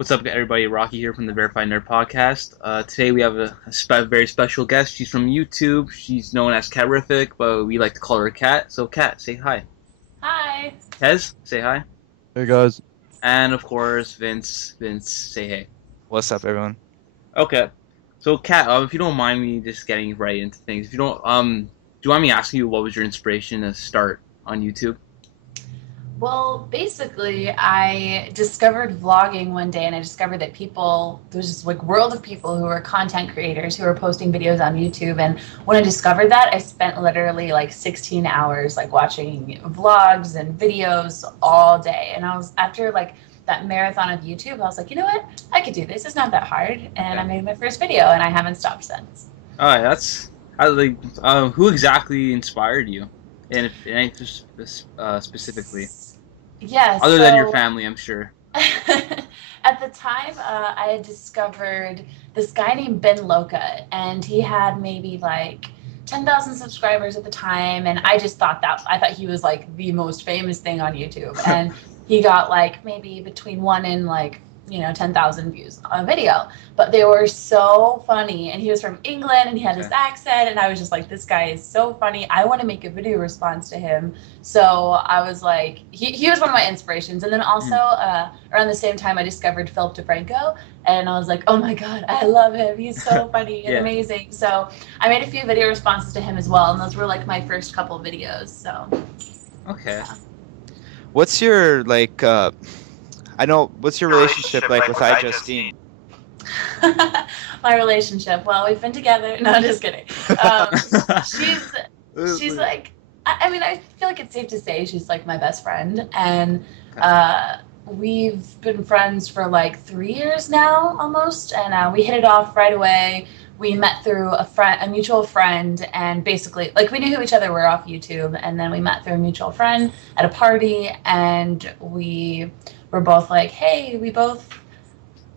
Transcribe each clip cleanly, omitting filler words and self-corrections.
What's up, everybody? Rocky here from the Verified Nerd podcast. Today we have a very special guest. She's from YouTube. She's known as Catrific, but we like to call her Cat. So, Cat, say hi. Hi. Tez, say hi. Hey guys, And of course, Vince. Vince, say hey. what's up, everyone? Okay. So, Cat, if you don't mind me just getting right into things, if you don't, do you mind me asking you what was your inspiration to start on YouTube? Well, basically, I discovered vlogging one day, and I discovered that there's this like world of people who are content creators who are posting videos on YouTube. And when I discovered that, I spent literally like 16 hours like watching vlogs and videos all day. And I was after like that marathon of YouTube, I was like, you know what? I could do this. It's not that hard. And I made my first video, and I haven't stopped since. All right, who exactly inspired you, and if anything specifically? Yeah, Other than your family, I'm sure. At the time, I had discovered this guy named Ben Loca, and he had maybe like 10,000 subscribers at the time, and I thought he was like the most famous thing on YouTube, and he got like maybe between 1 and like 10,000 views on a video, but they were so funny, and he was from England, and he had this accent, and I was just like, this guy is so funny. I want to make a video response to him. So I was like, he was one of my inspirations. And then also around the same time, I discovered Philip DeFranco, and I was like, oh my God, I love him. He's so funny and amazing. So I made a few video responses to him as well, and those were like my first couple videos. So okay. What's your what's your relationship like with iJustine? My relationship. Well, we've been together. No, just kidding. She's like, I mean, I feel like it's safe to say she's like my best friend, and we've been friends for like 3 years now, almost, and we hit it off right away. We met through a mutual friend, and basically, like, we knew who each other were off YouTube, and then we met through a mutual friend at a party, and we were both like, hey, we both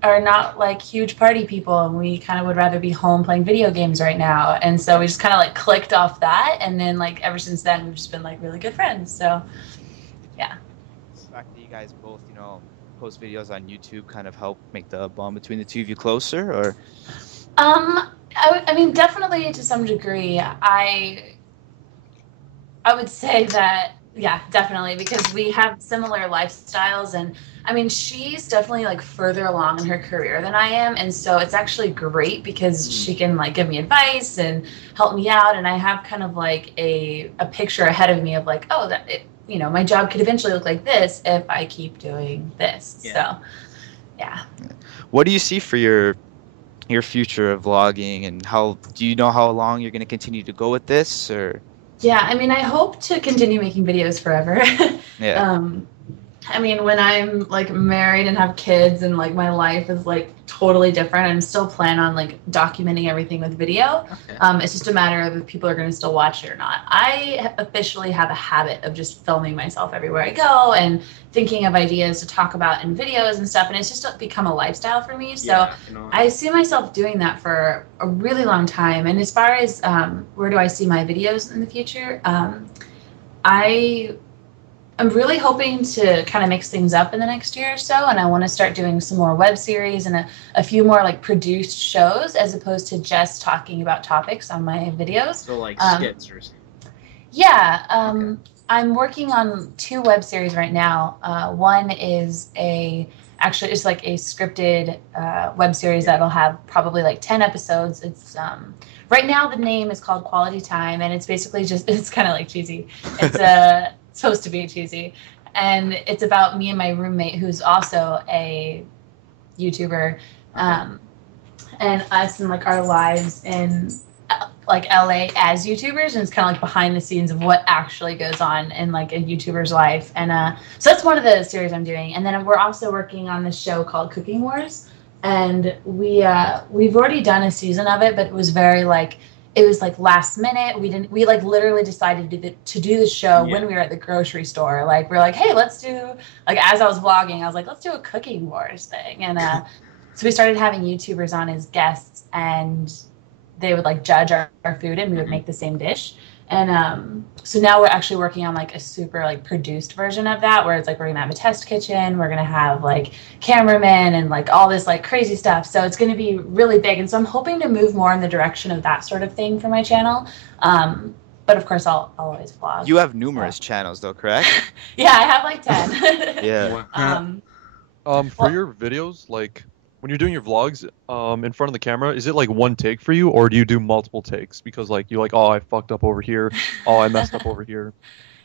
are not like huge party people, and we kind of would rather be home playing video games right now. And so we just kind of like clicked off that, and then like ever since then we've just been like really good friends. So yeah. The fact that you guys both, post videos on YouTube kind of help make the bond between the two of you closer, or? I mean, definitely to some degree. I would say that, yeah, definitely, because we have similar lifestyles, and I mean, she's definitely like further along in her career than I am, and so it's actually great because she can like give me advice and help me out, and I have kind of like a picture ahead of me of like, oh, my job could eventually look like this if I keep doing this. So yeah. What do you see for your future of vlogging, and do you know how long you're going to continue to go with this, or? Yeah, I mean, I hope to continue making videos forever. Yeah. I mean, when I'm like married and have kids and like my life is like totally different, I'm still plan on like documenting everything with video. Okay. It's just a matter of if people are going to still watch it or not. I officially have a habit of just filming myself everywhere I go and thinking of ideas to talk about in videos and stuff, and it's just become a lifestyle for me. So I see myself doing that for a really long time. And as far as where do I see my videos in the future, I'm really hoping to kind of mix things up in the next year or so, and I want to start doing some more web series and a few more like produced shows as opposed to just talking about topics on my videos. So like skits or something. Yeah, I'm working on 2 web series right now. One is actually it's like a scripted web series that'll have probably like 10 episodes. It's right now the name is called Quality Time, and it's basically it's kind of like cheesy. It's supposed to be cheesy, and it's about me and my roommate who's also a YouTuber, and us and like our lives in like LA as YouTubers, and it's kind of like behind the scenes of what actually goes on in like a YouTuber's life. And so that's one of the series I'm doing, and then we're also working on this show called Cooking Wars, and we've already done a season of it, but it was very like, it was like last minute. We like literally decided to do the show when we were at the grocery store. Like we're like, hey, let's do, like, as I was vlogging, I was like, let's do a Cooking Wars thing. And so we started having YouTubers on as guests, and they would like judge our food, and we would make the same dish. And so now we're actually working on like a super like produced version of that, where it's like we're gonna have a test kitchen, we're gonna have like cameramen and like all this like crazy stuff. So it's gonna be really big, and so I'm hoping to move more in the direction of that sort of thing for my channel. But of course, I'll always vlog. You have numerous channels, though, correct? Yeah, I have like 10. Yeah. For your videos, like when you're doing your vlogs, in front of the camera, is it like one take for you, or do you do multiple takes? Because like you're like, oh, I fucked up over here, oh, I messed up over here.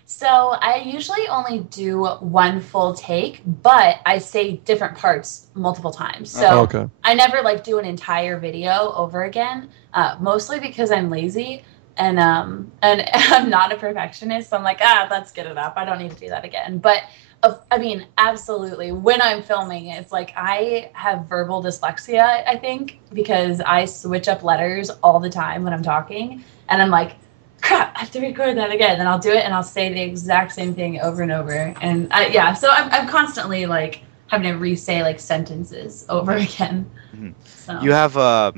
So I usually only do one full take, but I say different parts multiple times. So Okay. I never like do an entire video over again, mostly because I'm lazy and I'm not a perfectionist. So I'm like, that's good enough. I don't need to do that again. But I mean, absolutely. When I'm filming, it's like I have verbal dyslexia, I think, because I switch up letters all the time when I'm talking. And I'm like, crap, I have to record that again. And I'll do it and I'll say the exact same thing over and over. And so I'm constantly like having to re-say like sentences over again. Mhm. So. You have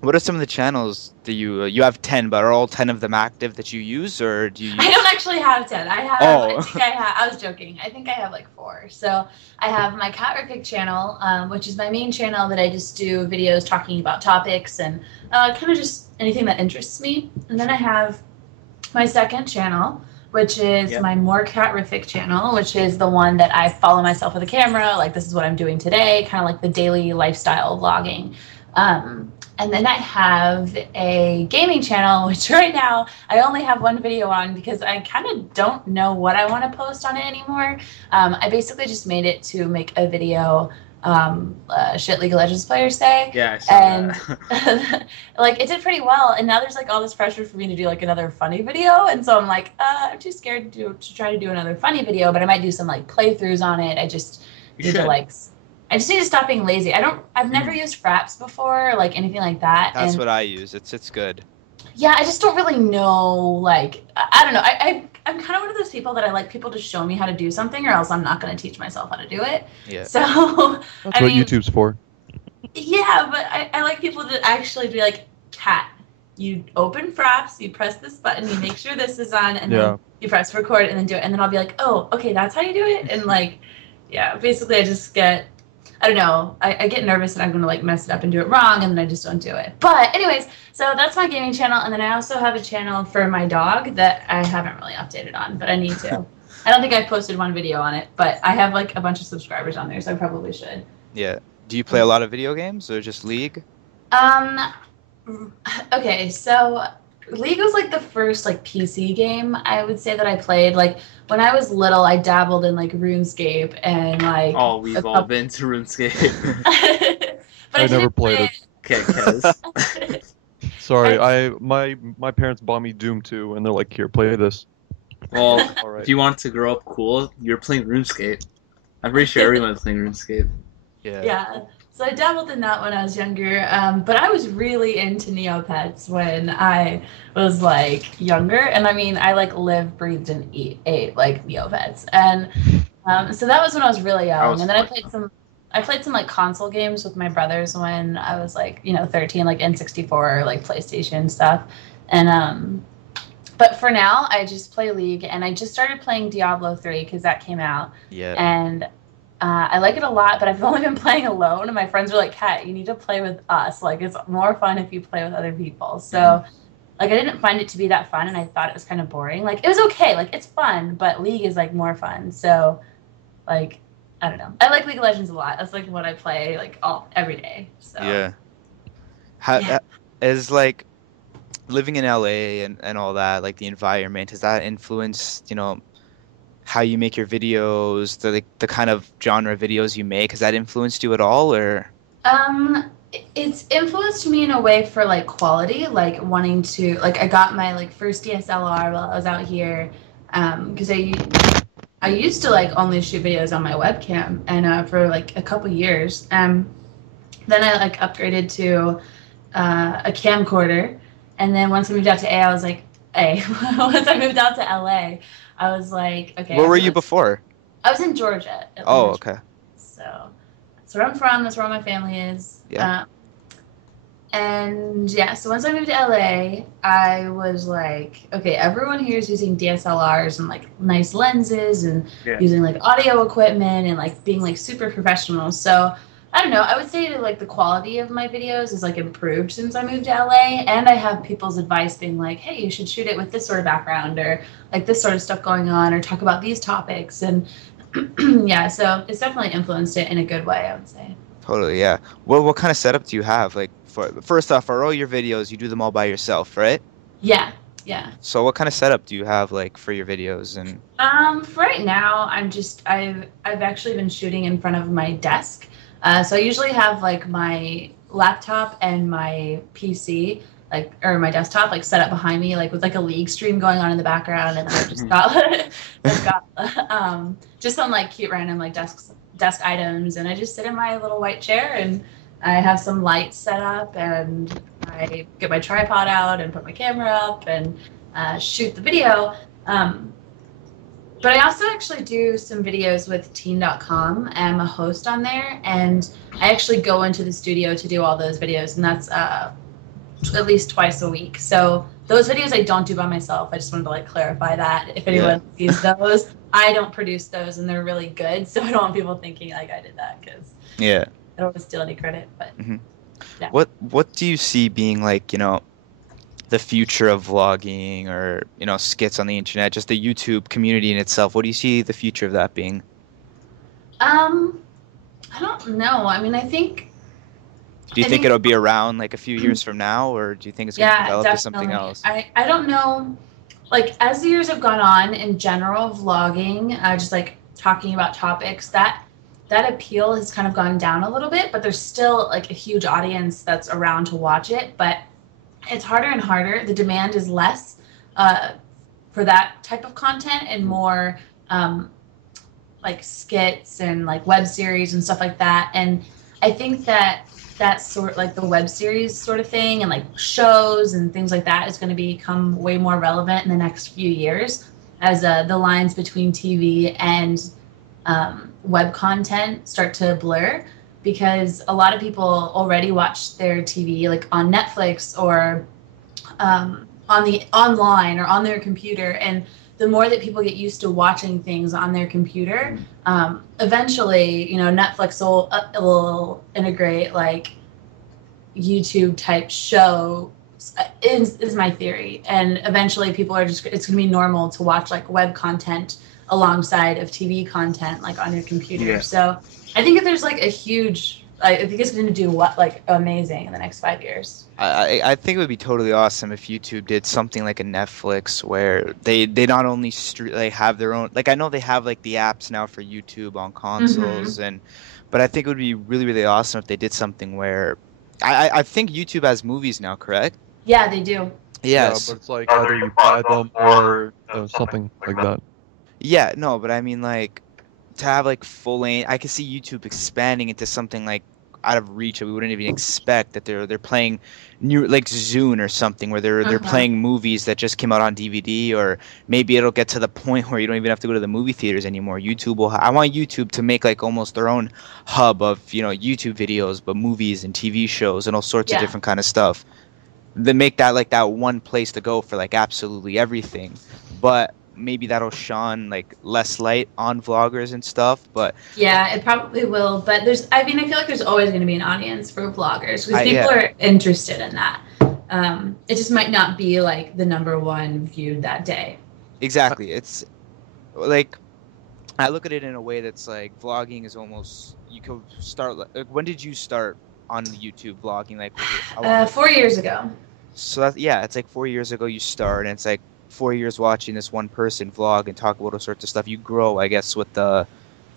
what are some of the channels that you have 10, but are all 10 of them active that you use, or do you use... I don't actually have 10. I have, Oh. I was joking. I think I have like 4. So I have my Catrific channel, which is my main channel that I just do videos talking about topics and kind of just anything that interests me. And then I have my second channel, which is my more Catrific channel, which is the one that I follow myself with a camera. Like, this is what I'm doing today, kind of like the daily lifestyle vlogging. And then I have a gaming channel, which right now I only have one video on because I kind of don't know what I want to post on it anymore. I basically just made it to make a video, shit League of Legends players say. Yeah, I saw that. Like, it did pretty well. And now there's like all this pressure for me to do like another funny video. And so I'm like, I'm too scared to try to do another funny video, but I might do some like playthroughs on it. I just need to like... I just need to stop being lazy. I've never used Fraps before, like anything like that. That's what I use. It's good. Yeah, I just don't really know, like, I don't know. I'm kind of one of those people that I like people to show me how to do something, or else I'm not going to teach myself how to do it. Yeah. So, That's what YouTube's for. Yeah, but I like people to actually be like, Kat, you open Fraps, you press this button, you make sure this is on, and then you press record, and then do it. And then I'll be like, oh, okay, that's how you do it? And like, yeah, basically I just get... I don't know. I get nervous that I'm going to like mess it up and do it wrong, and then I just don't do it. But anyways, so that's my gaming channel, and then I also have a channel for my dog that I haven't really updated on, but I need to. I don't think I've posted one video on it, but I have like a bunch of subscribers on there, so I probably should. Yeah. Do you play a lot of video games or just League? Okay, so League was like the first like PC game I would say that I played. Like when I was little, I dabbled in like RuneScape and like... Oh, we've all been to RuneScape. But I never played it. Okay, Kez. Sorry, my parents bought me Doom 2, and they're like, here, play this. Well, Right. if you want to grow up cool, you're playing RuneScape. I'm pretty sure everyone's playing RuneScape. Yeah. So I dabbled in that when I was younger, but I was really into Neopets when I was like younger, and I mean I like lived, breathed, and ate like Neopets, and so that was when I was really young. And then I played some like console games with my brothers when I was like 13, like N64, like PlayStation stuff, and but for now I just play League, and I just started playing Diablo 3 because that came out, and I like it a lot, but I've only been playing alone, and my friends are like, Kat, you need to play with us. Like, it's more fun if you play with other people. So, like, I didn't find it to be that fun, and I thought it was kind of boring. Like, it was okay. Like, it's fun, but League is, like, more fun. So, like, I don't know. I like League of Legends a lot. That's, like, what I play, like, every day. So. Yeah. How is, like, living in LA and all that, like, the environment, has that influenced, how you make your videos, the kind of genre videos you make? Has that influenced you at all, or? It's influenced me in a way for like quality, like wanting to, like I got my like first DSLR while I was out here, because I used to like only shoot videos on my webcam, and for like a couple years, then I like upgraded to a camcorder, and then once I moved out to A, I was like, once I moved out to LA, I was like, okay. Where were you before? I was in Georgia. Oh, okay. So that's where I'm from. That's where all my family is. Yeah. And yeah, so once I moved to LA, I was like, okay, everyone here is using DSLRs and like nice lenses and using like audio equipment and like being like super professional. So I don't know, I would say that like the quality of my videos is like improved since I moved to LA. And I have people's advice being like, hey, you should shoot it with this sort of background or like this sort of stuff going on or talk about these topics. And yeah, so it's definitely influenced it in a good way, I would say. Totally, yeah. What kind of setup do you have? Like, first off, for all your videos, you do them all by yourself, right? Yeah, yeah. So what kind of setup do you have like for your videos and For right now, I've actually been shooting in front of my desk. So I usually have like my laptop and my PC, like or my desktop, like set up behind me, like with like a league stream going on in the background, and I've just got I've got just some like cute random like desk items, and I just sit in my little white chair and I have some lights set up, and I get my tripod out and put my camera up and shoot the video. But I also actually do some videos with teen.com. I'm a host on there, and I actually go into the studio to do all those videos, and that's at least twice a week. So those videos I don't do by myself. I just wanted to like clarify that. If anyone sees those, I don't produce those, and they're really good. So I don't want people thinking like I did that, because I don't want to steal any credit. But yeah. what do you see being like, the future of vlogging or, skits on the internet, just the YouTube community in itself? What do you see the future of that being? I don't know. I mean, I think. Do you think it'll be around like a few years from now, or do you think it's going to develop to something else? I don't know. Like, as the years have gone on, in general, vlogging, just like talking about topics, that appeal has kind of gone down a little bit, but there's still like a huge audience that's around to watch it. But it's harder and harder. The demand is less for that type of content and more like skits and like web series and stuff like that. And I think that sort like the web series sort of thing and like shows and things like that is going to become way more relevant in the next few years as the lines between TV and web content start to blur, because a lot of people already watch their TV like on Netflix or on the online or on their computer. And the more that people get used to watching things on their computer, eventually, Netflix will integrate like YouTube type show is my theory. And eventually people it's going to be normal to watch like web content alongside of TV content like on your computer. Yeah. So I think if there's like a huge, I think it's going to do like amazing in the next 5 years. I think it would be totally awesome if YouTube did something like a Netflix where they not only have their own, like I know they have like the apps now for YouTube on consoles, but I think it would be really, really awesome if they did something where I think YouTube has movies now, correct? Yeah, they do. Yes. Yeah, but it's like either you buy them or something like that. Yeah, no, but I mean like to have like full length, I could see YouTube expanding into something like out of reach that we wouldn't even expect, that they're playing new like Zune or something where they're playing movies that just came out on DVD, or maybe it'll get to the point where you don't even have to go to the movie theaters anymore. YouTube will I want YouTube to make like almost their own hub of, YouTube videos, but movies and TV shows and all sorts of different kind of stuff. They make that like that one place to go for like absolutely everything. But maybe that'll shine like less light on vloggers and stuff, but yeah, it probably will. But I feel like there's always going to be an audience for vloggers because people are interested in that. It just might not be like the number one viewed that day. Exactly. It's like I look at it in a way that's like vlogging is almost, you could start like, when did you start on YouTube vlogging? Like 4 years ago. So it's like 4 years ago you start, and it's like 4 years watching this one person vlog and talk about all sorts of stuff. You grow, I guess, with the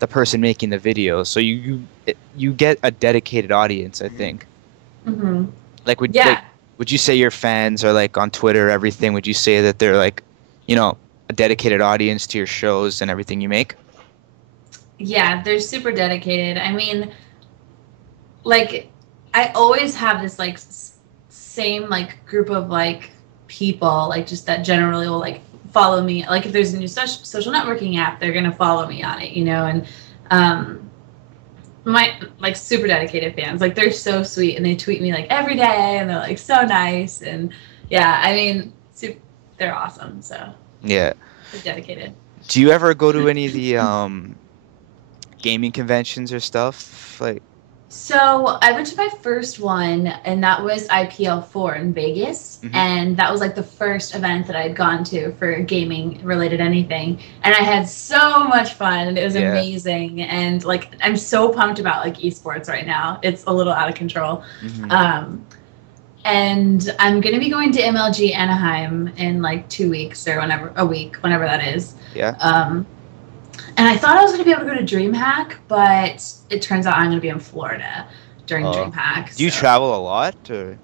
person making the video. So you get a dedicated audience, I think. Like would you say your fans are like on Twitter, everything? Would you say that they're like, a dedicated audience to your shows and everything you make? Yeah, they're super dedicated. I mean, like I always have this like same like group of like people, like just that generally will like follow me. Like if there's a new social networking app, they're gonna follow me on it, and my like super dedicated fans. Like they're so sweet, and they tweet me like every day, and they're like so nice. And yeah, I mean, they're awesome. So Yeah. they're dedicated. Do you ever go to any of the gaming conventions or stuff? Like, So I went to my first one, and that was IPL4 in Vegas, and that was like the first event that I had gone to for gaming related anything, and I had so much fun, and it was amazing, and like I'm so pumped about like esports right now. It's a little out of control, and I'm gonna be going to MLG Anaheim in like 2 weeks or whenever that is. Yeah. And I thought I was going to be able to go to DreamHack, but it turns out I'm going to be in Florida during DreamHack. Do you travel a lot? Or?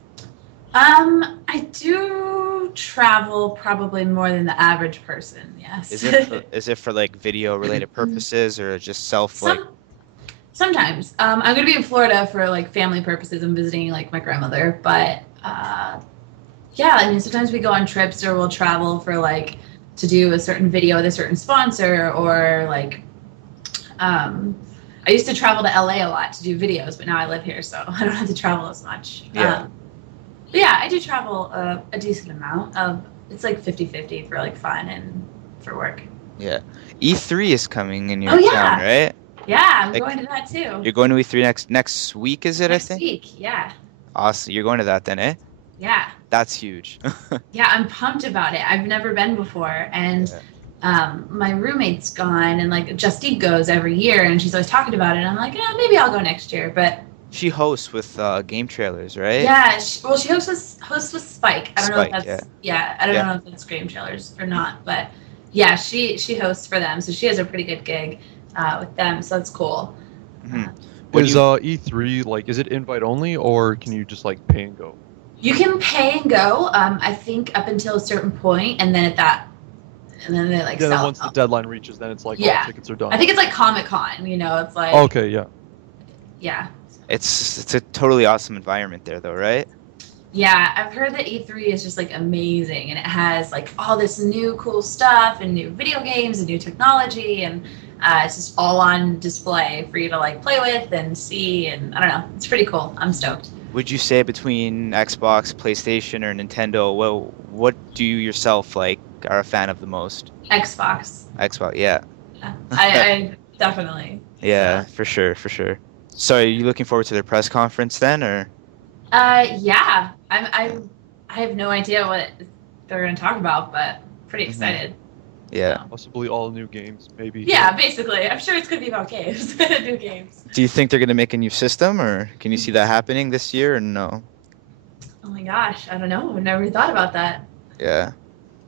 I do travel probably more than the average person, yes. Is it for like video related purposes or just Sometimes. I'm going to be in Florida for like family purposes. I'm visiting like my grandmother, but yeah, I mean, sometimes we go on trips or we'll travel for like to do a certain video with a certain sponsor, or like I used to travel to LA a lot to do videos, but now I live here, so I don't have to travel as much. But yeah, I do travel a decent amount. It's like 50-50 for like fun and for work. Yeah. E3 is coming in your town, right? Yeah, I'm going to that too. You're going to E3 next week, is it? Next I think. Week, yeah. Awesome. You're going to that then, eh? Yeah. That's huge. Yeah, I'm pumped about it. I've never been before, and my roommate's gone, and like Justine goes every year, and she's always talking about it. And I'm like, yeah, maybe I'll go next year. But she hosts with game trailers, right? Yeah, she hosts with Spike. I don't know if that's I don't know if that's game trailers or not, but yeah, she hosts for them, so she has a pretty good gig with them, so that's cool. Is E3 like, is it invite only, or can you just like pay and go? You can pay and go. I think up until a certain point, and then then they like. Yeah, sell once the deadline reaches, then it's like all tickets are done. I think it's like Comic-Con. You know, it's like. Okay. Yeah. Yeah. It's a totally awesome environment there, though, right? Yeah, I've heard that E3 is just like amazing, and it has like all this new cool stuff and new video games and new technology, and it's just all on display for you to like play with and see, and I don't know, it's pretty cool. I'm stoked. Would you say between Xbox, PlayStation, or Nintendo, what do you yourself like are a fan of the most? Xbox. Xbox, yeah. I definitely. Yeah, for sure. So, are you looking forward to their press conference then, or? Yeah. I have no idea what they're going to talk about, but pretty excited. Yeah. Possibly all new games, maybe. Yeah, basically. I'm sure it's going to be about games. New games. Do you think they're going to make a new system, or can you see that happening this year, or no? Oh my gosh, I don't know. I've never thought about that. Yeah.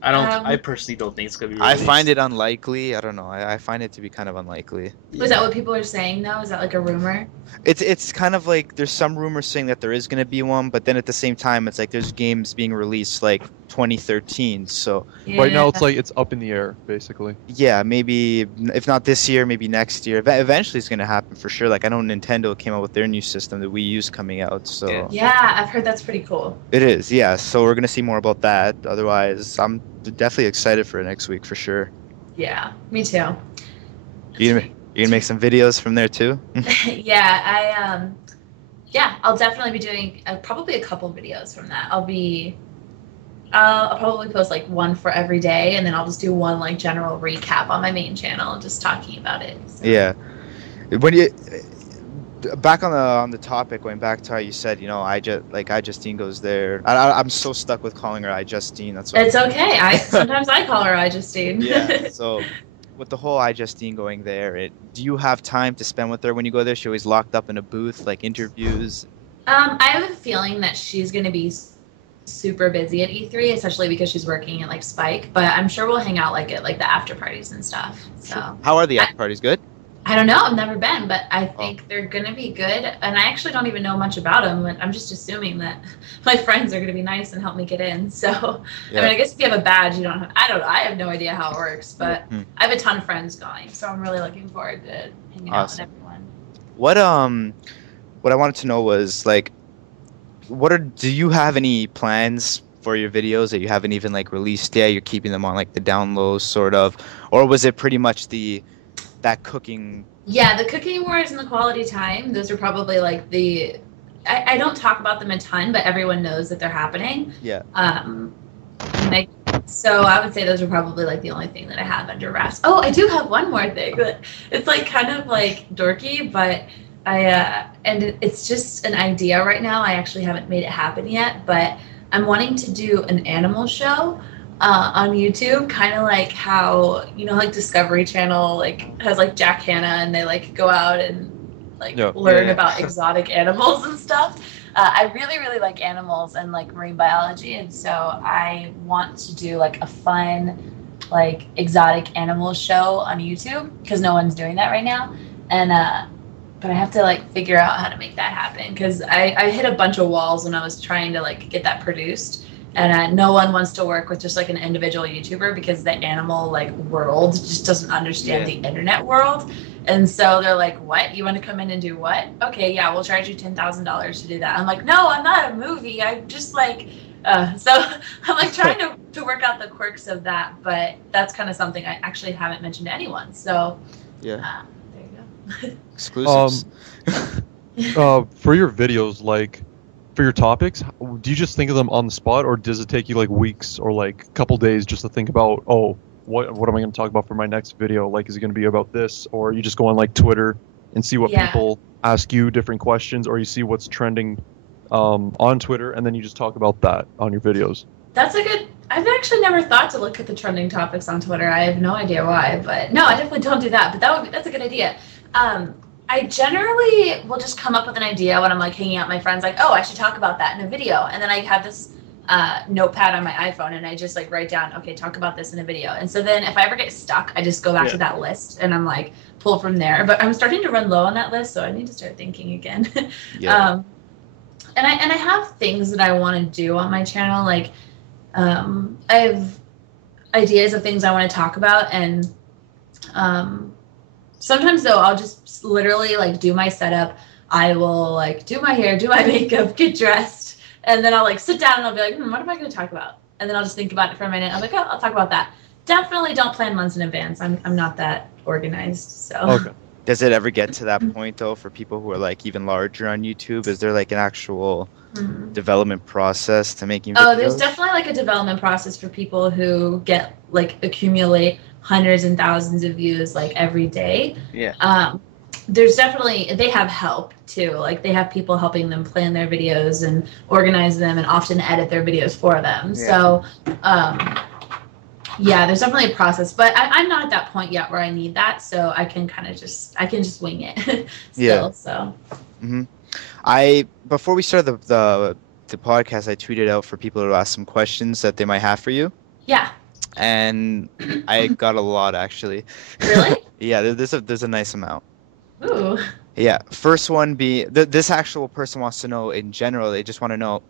I personally don't think it's going to be released. I find it unlikely. I don't know. I find it to be kind of unlikely. Was that what people are saying, though? Is that like a rumor? It's kind of like there's some rumors saying that there is going to be one, but then at the same time, it's like there's games being released like 2013. So right now it's like it's up in the air, basically. Yeah, maybe if not this year, maybe next year. Eventually, it's going to happen for sure. Like I know Nintendo came out with their new system, the Wii U's coming out. So yeah, I've heard that's pretty cool. It is, yeah. So we're going to see more about that. Otherwise, I'm definitely excited for next week for sure. Yeah, me too. You gonna make some videos from there too? Yeah, I'll definitely be doing probably a couple videos from that. I'll probably post like one for every day, and then I'll just do one like general recap on my main channel, just talking about it. So. Yeah. When you back on the topic, going back to how you said, iJustine goes there. I'm so stuck with calling her iJustine. That's why. It's okay. Sometimes I call her iJustine. Yeah. So with the whole iJustine going there, do you have time to spend with her when you go there? She always locked up in a booth, like interviews. I have a feeling that she's going to be super busy at E3, especially because she's working at like Spike. But I'm sure we'll hang out like at like the after parties and stuff. So. How are the after parties? Good. I don't know. I've never been, but I think they're going to be good. And I actually don't even know much about them. I'm just assuming that my friends are going to be nice and help me get in. So, yeah. I mean, I guess if you have a badge, you don't have, I have no idea how it works, but I have a ton of friends going. So I'm really looking forward to hanging out with everyone. What I wanted to know was like, do you have any plans for your videos that you haven't even like released yet? You're keeping them on like the down low sort of, or was it pretty much that cooking. Yeah, the cooking wars and the quality time, those are probably like I don't talk about them a ton, but everyone knows that they're happening. Yeah. So I would say those are probably like the only thing that I have under wraps. Oh, I do have one more thing. It's like kind of like dorky, but it's just an idea right now. I actually haven't made it happen yet, but I'm wanting to do an animal show on YouTube, kind of like how, like Discovery Channel like has like Jack Hanna, and they like go out and like learn about exotic animals and stuff. I really, really like animals and like marine biology, and so I want to do like a fun, like exotic animal show on YouTube because no one's doing that right now, and but I have to like figure out how to make that happen because I hit a bunch of walls when I was trying to like get that produced, and no one wants to work with just like an individual YouTuber because the animal like world just doesn't understand the internet world. And so they're like, what? You want to come in and do what? Okay, yeah, we'll charge you $10,000 to do that. I'm like, no, I'm not a movie. I'm just like, so I'm like trying to work out the quirks of that. But that's kind of something I actually haven't mentioned to anyone. So there you go. Exclusives. For your videos, like for your topics, do you just think of them on the spot, or does it take you like weeks or like a couple days just to think about, what am I going to talk about for my next video? Like, is it going to be about this? Or you just go on like Twitter and see what people ask you different questions, or you see what's trending on Twitter, and then you just talk about that on your videos? I've actually never thought to look at the trending topics on Twitter. I have no idea why, but no, I definitely don't do that. But that's a good idea. I generally will just come up with an idea when I'm like hanging out with my friends, like, oh, I should talk about that in a video. And then I have this notepad on my iPhone, and I just like write down, okay, talk about this in a video. And so then if I ever get stuck, I just go back to that list and I'm like pull from there. But I'm starting to run low on that list, so I need to start thinking again. And I have things that I want to do on my channel. Like I have ideas of things I want to talk about, and sometimes though I'll just literally like do my setup. I will like do my hair, do my makeup, get dressed, and then I'll like sit down and I'll be like, what am I going to talk about? And then I'll just think about it for a minute. I'm like, oh, I'll talk about that. Definitely don't plan months in advance. I'm not that organized. So. Okay. Does it ever get to that point though for people who are like even larger on YouTube? Is there like an actual development process to making videos? Oh, there's definitely like a development process for people who accumulate hundreds and thousands of views like every day. There's definitely, they have help too. Like they have people helping them plan their videos and organize them and often edit their videos for them. So there's definitely a process, but I'm not at that point yet where I need that. So I can just wing it still. So. Before we started the podcast, I tweeted out for people to ask some questions that they might have for you. Yeah. And I got a lot actually. Really? Yeah, there's a nice amount. Ooh. Yeah. First one be this actual person wants to know in general. They just want to know,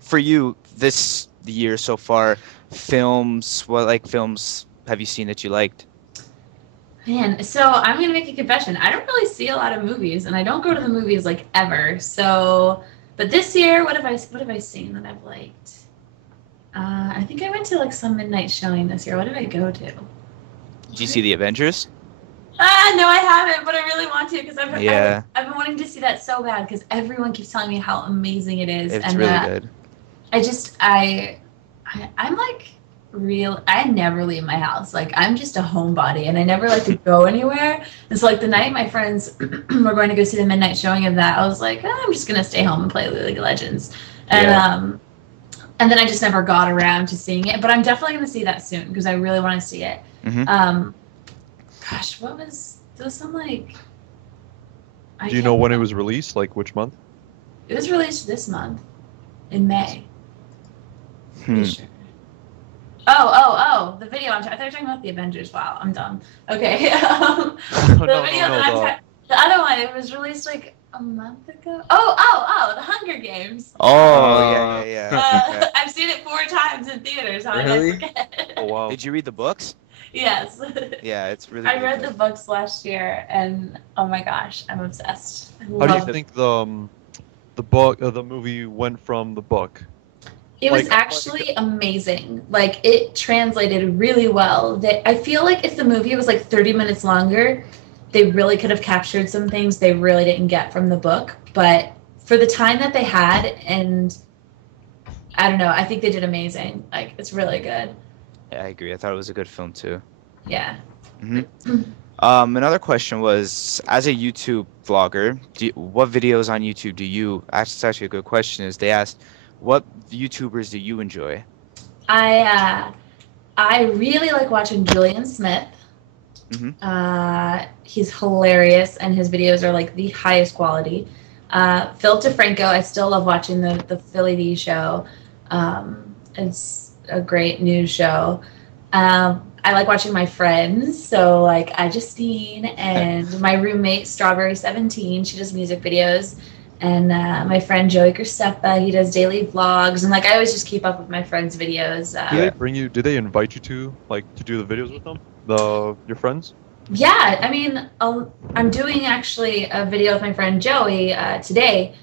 for you this year so far, films. What films have you seen that you liked? Man, so I'm gonna make a confession. I don't really see a lot of movies, and I don't go to the movies like ever. So, but this year, what have I seen that I've liked? I think I went to like some midnight showing this year. What did I go to? Did you see The Avengers? No, I haven't, but I really want to because I've been wanting to see that so bad because everyone keeps telling me how amazing it is. It's really good. I'm like I never leave my house. Like I'm just a homebody and I never like to go anywhere. And so like the night my friends were going to go see the midnight showing of that, I was like, I'm just gonna stay home and play League of Legends. And and then I just never got around to seeing it. But I'm definitely gonna see that soon because I really want to see it. Gosh, there was some like. Do you know when it was released? Like which month? It was released this month, in May. Pretty sure. Oh, the video. I thought you were talking about the Avengers. Wow, I'm dumb. Okay. The other one, it was released like a month ago. Oh, the Hunger Games. Oh, yeah. I've seen it 4 times in theaters. How Really? did I forget? Oh wow. Did you read the books? Yes. Yeah, it's really. I read the books last year, and oh my gosh, I'm obsessed. How do you think the movie went from the book? It was actually amazing. Like, it translated really well. I feel like if the movie was like 30 minutes longer, they really could have captured some things they really didn't get from the book. But for the time that they had, and I don't know, I think they did amazing. Like, it's really good. Yeah, I agree. I thought it was a good film too. Yeah. Another question was, as a YouTube vlogger, what videos on YouTube do you? That's actually a good question. Is they asked, what YouTubers do you enjoy? I really like watching Julian Smith. He's hilarious, and his videos are like the highest quality. Phil DeFranco, I still love watching the Philly D show. It's a great news show. I like watching my friends, so like Justine and my roommate Strawberry17. She does music videos, and my friend Joey Graceffa, he does daily vlogs, and like I always just keep up with my friends' videos. Do they invite you to do the videos with them, your friends? Yeah, I mean, I'm doing actually a video with my friend Joey today.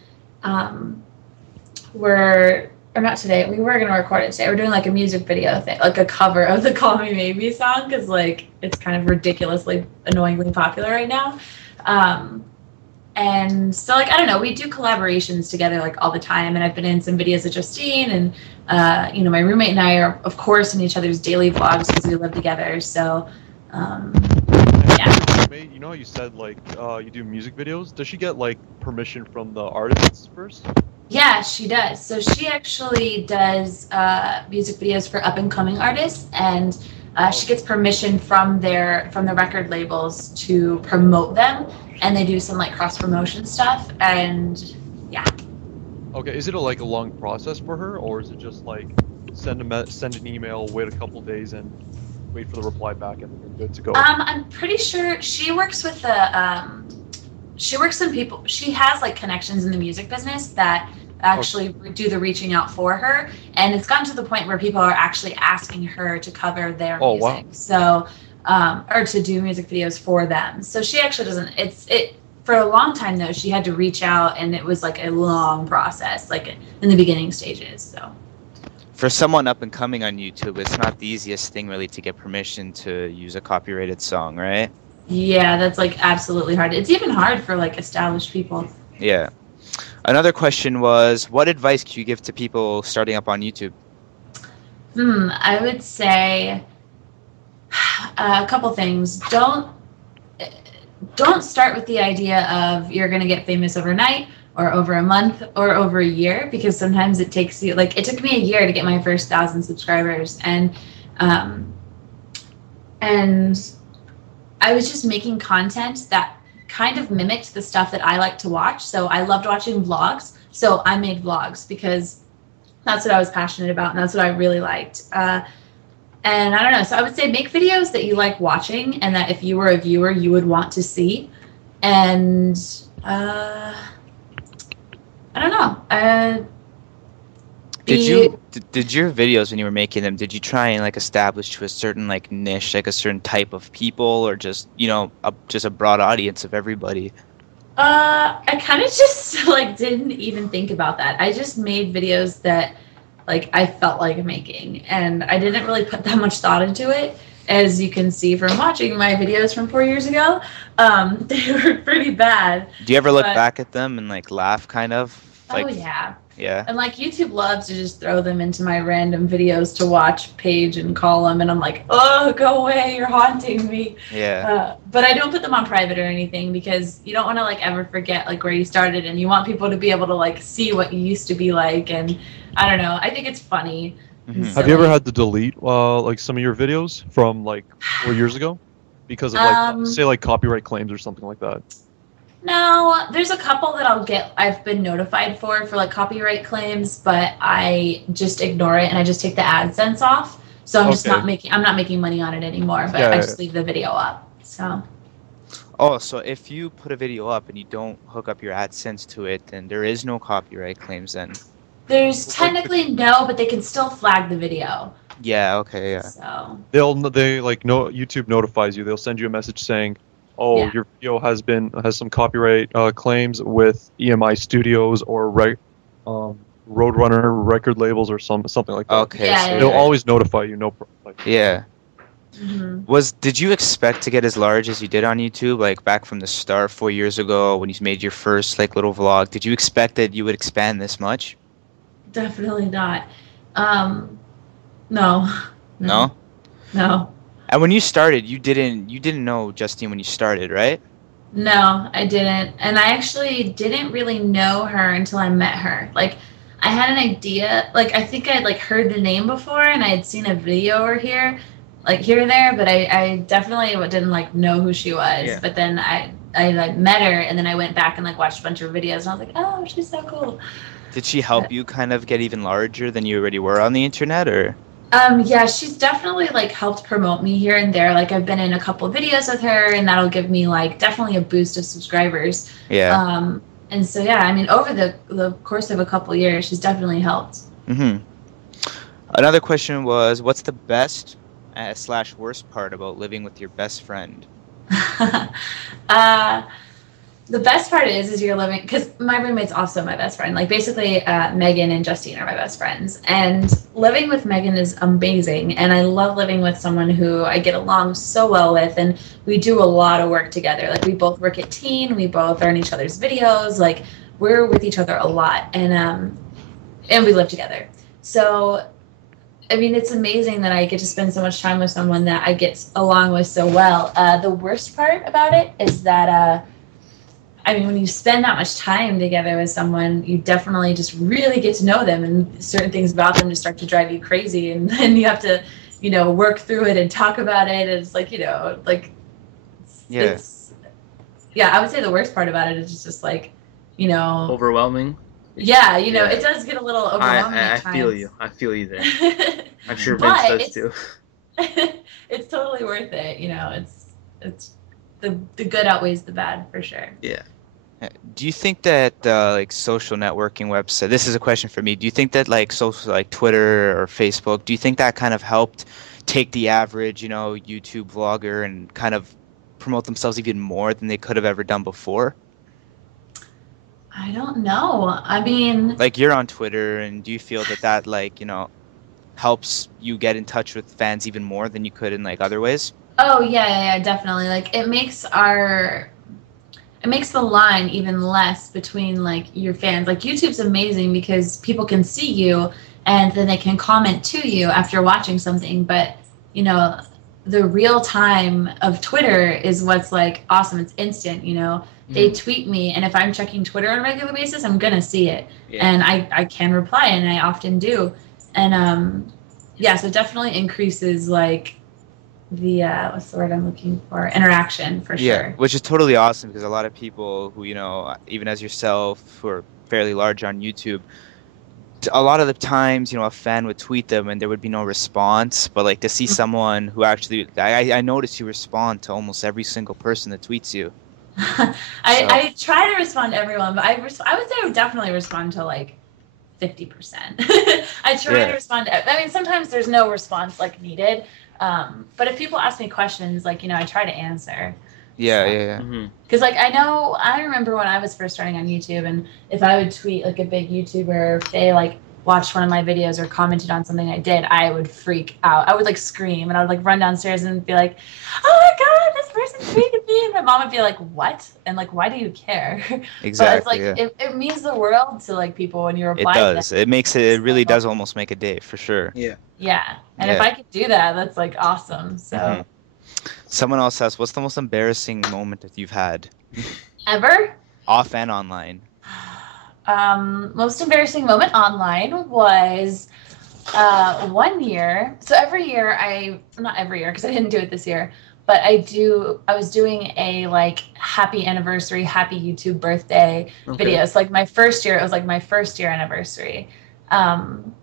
Not today. We were going to record it today. We're doing like a music video thing, like a cover of the Call Me Maybe song, because like it's kind of ridiculously, annoyingly popular right now. And so like, I don't know, we do collaborations together like all the time. And I've been in some videos with Justine, and my roommate and I are of course in each other's daily vlogs because we live together. So yeah. You know how you said like you do music videos? Does she get like permission from the artists first? Yeah, she does. So she actually does music videos for up and coming artists, and she gets permission from the record labels to promote them, and they do some like cross promotion stuff, and yeah. Okay, is it a long process for her, or is it just like send an email, wait a couple days, and wait for the reply back, and then you're good to go? I'm pretty sure she works with some people. She has like connections in the music business that actually do the reaching out for her, and it's gotten to the point where people are actually asking her to cover their music. Wow. So or to do music videos for them. So she actually doesn't, for a long time though, she had to reach out, and it was like a long process, like in the beginning stages. So for someone up and coming on YouTube, it's not the easiest thing really to get permission to use a copyrighted song, right? Yeah, that's like absolutely hard. It's even hard for like established people. Yeah. Another question was, what advice can you give to people starting up on YouTube? I would say a couple things. Don't start with the idea of you're going to get famous overnight or over a month or over a year, because sometimes it takes you, like it took me a year to get my first 1,000 subscribers, and I was just making content that kind of mimicked the stuff that I like to watch. So I loved watching vlogs, so I made vlogs because that's what I was passionate about, and that's what I really liked. And I don't know, so I would say make videos that you like watching, and that if you were a viewer, you would want to see. And I don't know. Did your videos, when you were making them, did you try and like establish to a certain like niche, like a certain type of people, or just just a broad audience of everybody? I kind of just like didn't even think about that. I just made videos that like I felt like making, and I didn't really put that much thought into it. As you can see from watching my videos from 4 years ago, they were pretty bad. Do you ever look back at them and like laugh, kind of? Like, oh yeah. Yeah. And like YouTube loves to just throw them into my random videos to watch page and column, and I'm like, oh, go away, you're haunting me. Yeah. But I don't put them on private or anything, because you don't want to like ever forget like where you started, and you want people to be able to like see what you used to be like. And I don't know, I think it's funny. Have you ever had to delete like some of your videos from like 4 years ago because of like say like copyright claims or something like that? No, there's a couple that I've been notified for like copyright claims, but I just ignore it, and I just take the AdSense off. So I'm just not making money on it anymore, but I just leave the video up. So. Oh, so if you put a video up and you don't hook up your AdSense to it, then there is no copyright claims then? There's technically no, but they can still flag the video. Yeah, okay, yeah. So. YouTube notifies you. They'll send you a message saying, oh, your video has some copyright claims with EMI Studios or Roadrunner record labels or something like that. Okay, Yeah, so yeah, They'll yeah. always notify you. No, like, yeah. Hmm. Did you expect to get as large as you did on YouTube, like back from the start 4 years ago when you made your first like little vlog? Did you expect that you would expand this much? Definitely not. Um, no, no, No? no, And when you started, you didn't know Justine when you started, right? no, I didn't. And I actually didn't really know her until I met her. Like, I had an idea, like, I think I'd like heard the name before and I had seen a video or here, like here or there, but I definitely didn't like know who she was. Yeah. But then I like met her and then I went back and like watched a bunch of videos and I was like, oh, she's so cool. Did she help you kind of get even larger than you already were on the internet, or? Yeah, she's definitely like helped promote me here and there. Like I've been in a couple videos with her and that'll give me like definitely a boost of subscribers. Yeah. And so yeah, I mean over the course of a couple years, she's definitely helped. Mm-hmm. Another question was, what's the best slash worst part about living with your best friend? uh The best part is you're living because my roommate's also my best friend. Like basically, Megan and Justine are my best friends, and living with Megan is amazing. And I love living with someone who I get along so well with, and we do a lot of work together. Like we both work at Teen, we both are in each other's videos. Like we're with each other a lot, and we live together. So I mean, it's amazing that I get to spend so much time with someone that I get along with so well. The worst part about it is that. I mean, when you spend that much time together with someone, you definitely just really get to know them, and certain things about them just start to drive you crazy, and then you have to, work through it and talk about it. And it's like, Yeah. it's yeah. I would say the worst part about it is just like, Overwhelming. yeah, Yeah. it does get a little overwhelming I at times. feel you. I feel you there. I'm sure Vince But does too. it's totally worth it. It's the good outweighs the bad for sure. Yeah. Do you think that like social networking website, this is a question for me, do you think that like social like Twitter or Facebook, do you think that kind of helped take the average, YouTube vlogger and kind of promote themselves even more than they could have ever done before? I don't know. I mean, Like you're on Twitter, and do you feel that like, helps you get in touch with fans even more than you could in like other ways? oh yeah, definitely. Like it makes the line even less between like your fans. Like YouTube's amazing because people can see you and then they can comment to you after watching something, but the real time of Twitter is what's like awesome. It's instant, They tweet me, and if I'm checking Twitter on a regular basis, I'm gonna see it. Yeah. And I can reply, and I often do. And yeah, so it definitely increases like the what's the word I'm looking for? Interaction for Yeah, sure. which is totally awesome because a lot of people who, even as yourself, who are fairly large on YouTube, a lot of the times, a fan would tweet them and there would be no response. But like to see someone who actually, I noticed you respond to almost every single person that tweets you. I try to respond to everyone, but I would say I would definitely respond to like 50%. I try to respond to. I mean, sometimes there's no response like needed, but if people ask me questions, like I try to answer. Yeah. Because like I remember when I was first starting on YouTube, and if I would tweet like a big YouTuber, if they like watched one of my videos or commented on something I did, I would freak out. I would like scream, and I would like run downstairs and be like, "Oh my god, this person tweeted me!" And my mom would be like, "What?" And like, "Why do you care?" Exactly. But it's like it means the world to like people when you It reply. does. It makes it. It really does almost make a day for sure. Yeah. Yeah, and if I could do that, that's like awesome. So. Someone else asked, what's the most embarrassing moment that you've had? Ever? Off and online. Most embarrassing moment online was 1 year. So every year not every year because I didn't do it this year, but I was doing a like happy anniversary, happy YouTube birthday video. So like my first year, it was like my first year anniversary. And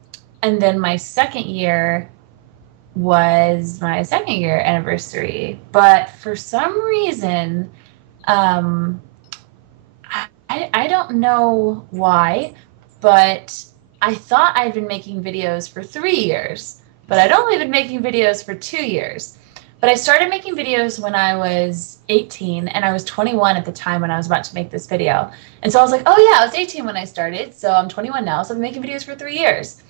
then my second year was my second year anniversary. But for some reason, I don't know why, but I thought I'd been making videos for 3 years, but I'd only been making videos for 2 years. But I started making videos when I was 18 and I was 21 at the time when I was about to make this video. And so I was like, oh yeah, I was 18 when I started, so I'm 21 now, so I've been making videos for 3 years.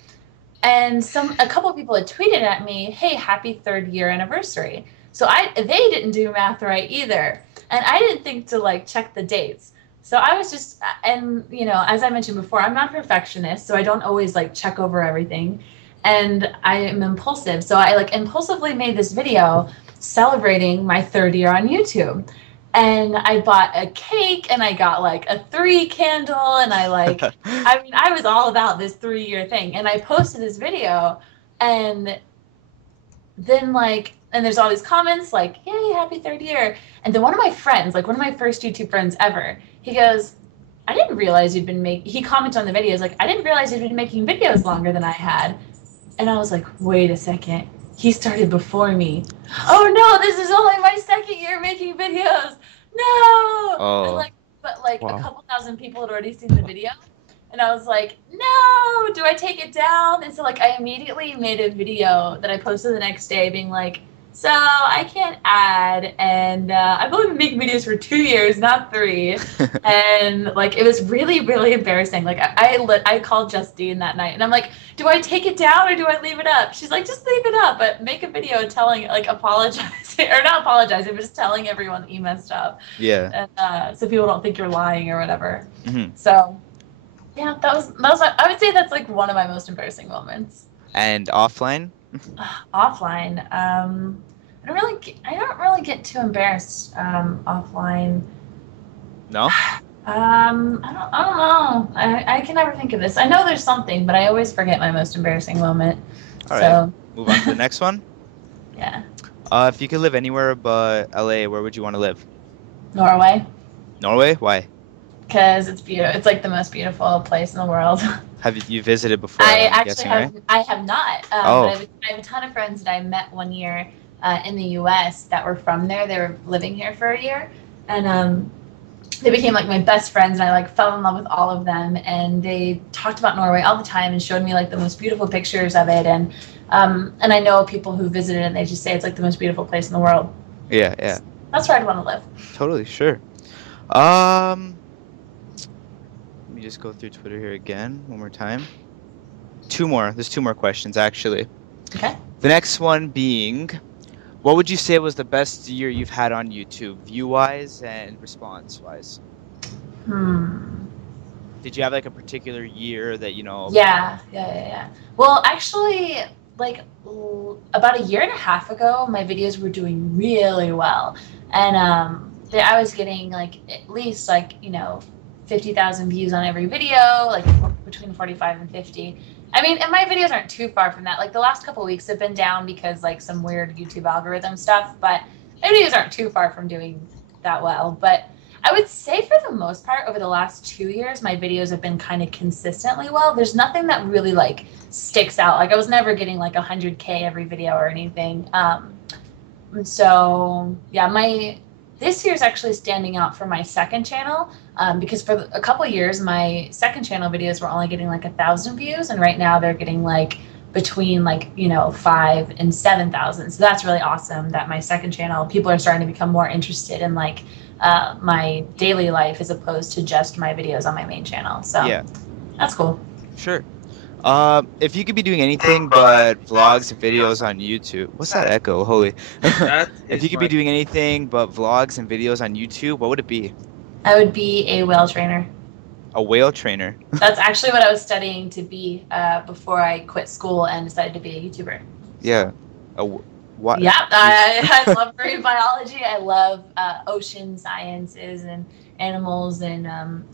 And a couple of people had tweeted at me, hey, happy 3rd year anniversary. So they didn't do math right either. And I didn't think to like check the dates. So I was just, and you know, as I mentioned before, I'm not a perfectionist, so I don't always like check over everything. And I am impulsive. So I like impulsively made this video celebrating my 3rd year on YouTube. And I bought a cake and I got like a 3 candle and I mean, I was all about this 3-year thing. And I posted this video and then like, and there's all these comments like, yay, happy 3rd year. And then one of my friends, like one of my first YouTube friends ever, he goes, I didn't realize you'd been he commented on the videos like, I didn't realize you'd been making videos longer than I had. And I was like, wait a second. He started before me. Oh no, this is only my 2nd year making videos. No. Oh. And but like Wow. a couple thousand people had already seen the video. And I was like, no, do I take it down? And so like I immediately made a video that I posted the next day being like, so I can't add, and I've only been making videos for 2 years, not 3. And like it was really, really embarrassing. Like I called Justine that night, and I'm like, do I take it down or do I leave it up? She's like, just leave it up, but make a video telling, like, apologizing or not apologizing, but just telling everyone that you messed up. Yeah. And so people don't think you're lying or whatever. Mm-hmm. So yeah, that was I would say that's like one of my most embarrassing moments. And offline? Offline, I don't really get too embarrassed offline. No? I don't know. I can never think of this. I know there's something, but I always forget my most embarrassing moment. All So right. Move on to the next one. yeah, If you could live anywhere but LA, where would you want to live? Norway, Norway? Why? because it's beautiful. It's like the most beautiful place in the world. Have you visited before? I I'm actually guessing, have. right? I have not. Oh. But I have a ton of friends that I met one year in the U.S. that were from there. They were living here for a year, and they became like my best friends. And I like fell in love with all of them. And they talked about Norway all the time and showed me like the most beautiful pictures of it. And I know people who visited it and they just say it's like the most beautiful place in the world. Yeah, yeah. That's where I'd want to live. Totally, sure. Let me just go through Twitter here again one more time. 2 more. There's 2 more questions, actually. Okay. The next one being, what would you say was the best year you've had on YouTube, view-wise and response-wise? Did you have like a particular year that, you know? Yeah. Well, actually, like about a year and a half ago, my videos were doing really well. And I was getting like at least like, you know, 50,000 views on every video, like between 45 and 50. I mean, and my videos aren't too far from that. Like the last couple of weeks have been down because like some weird YouTube algorithm stuff, but my videos aren't too far from doing that well. But I would say for the most part, over the last 2 years, my videos have been kind of consistently well. There's nothing that really like sticks out. Like I was never getting like 100K every video or anything. So yeah, this year's actually standing out for my second channel because for a couple years, my second channel videos were only getting like 1,000 views, and right now they're getting like between like, you know, 5,000 and 7,000. So that's really awesome that my second channel, people are starting to become more interested in like my daily life as opposed to just my videos on my main channel. So yeah, that's cool. Sure. If you could be doing anything but vlogs and videos on YouTube, what's that echo? Holy. If you could be doing anything but vlogs and videos on YouTube, what would it be? I would be a whale trainer. A whale trainer? That's actually what I was studying to be before I quit school and decided to be a YouTuber. Yeah. What? Yeah, I love marine biology. I love ocean sciences and animals, and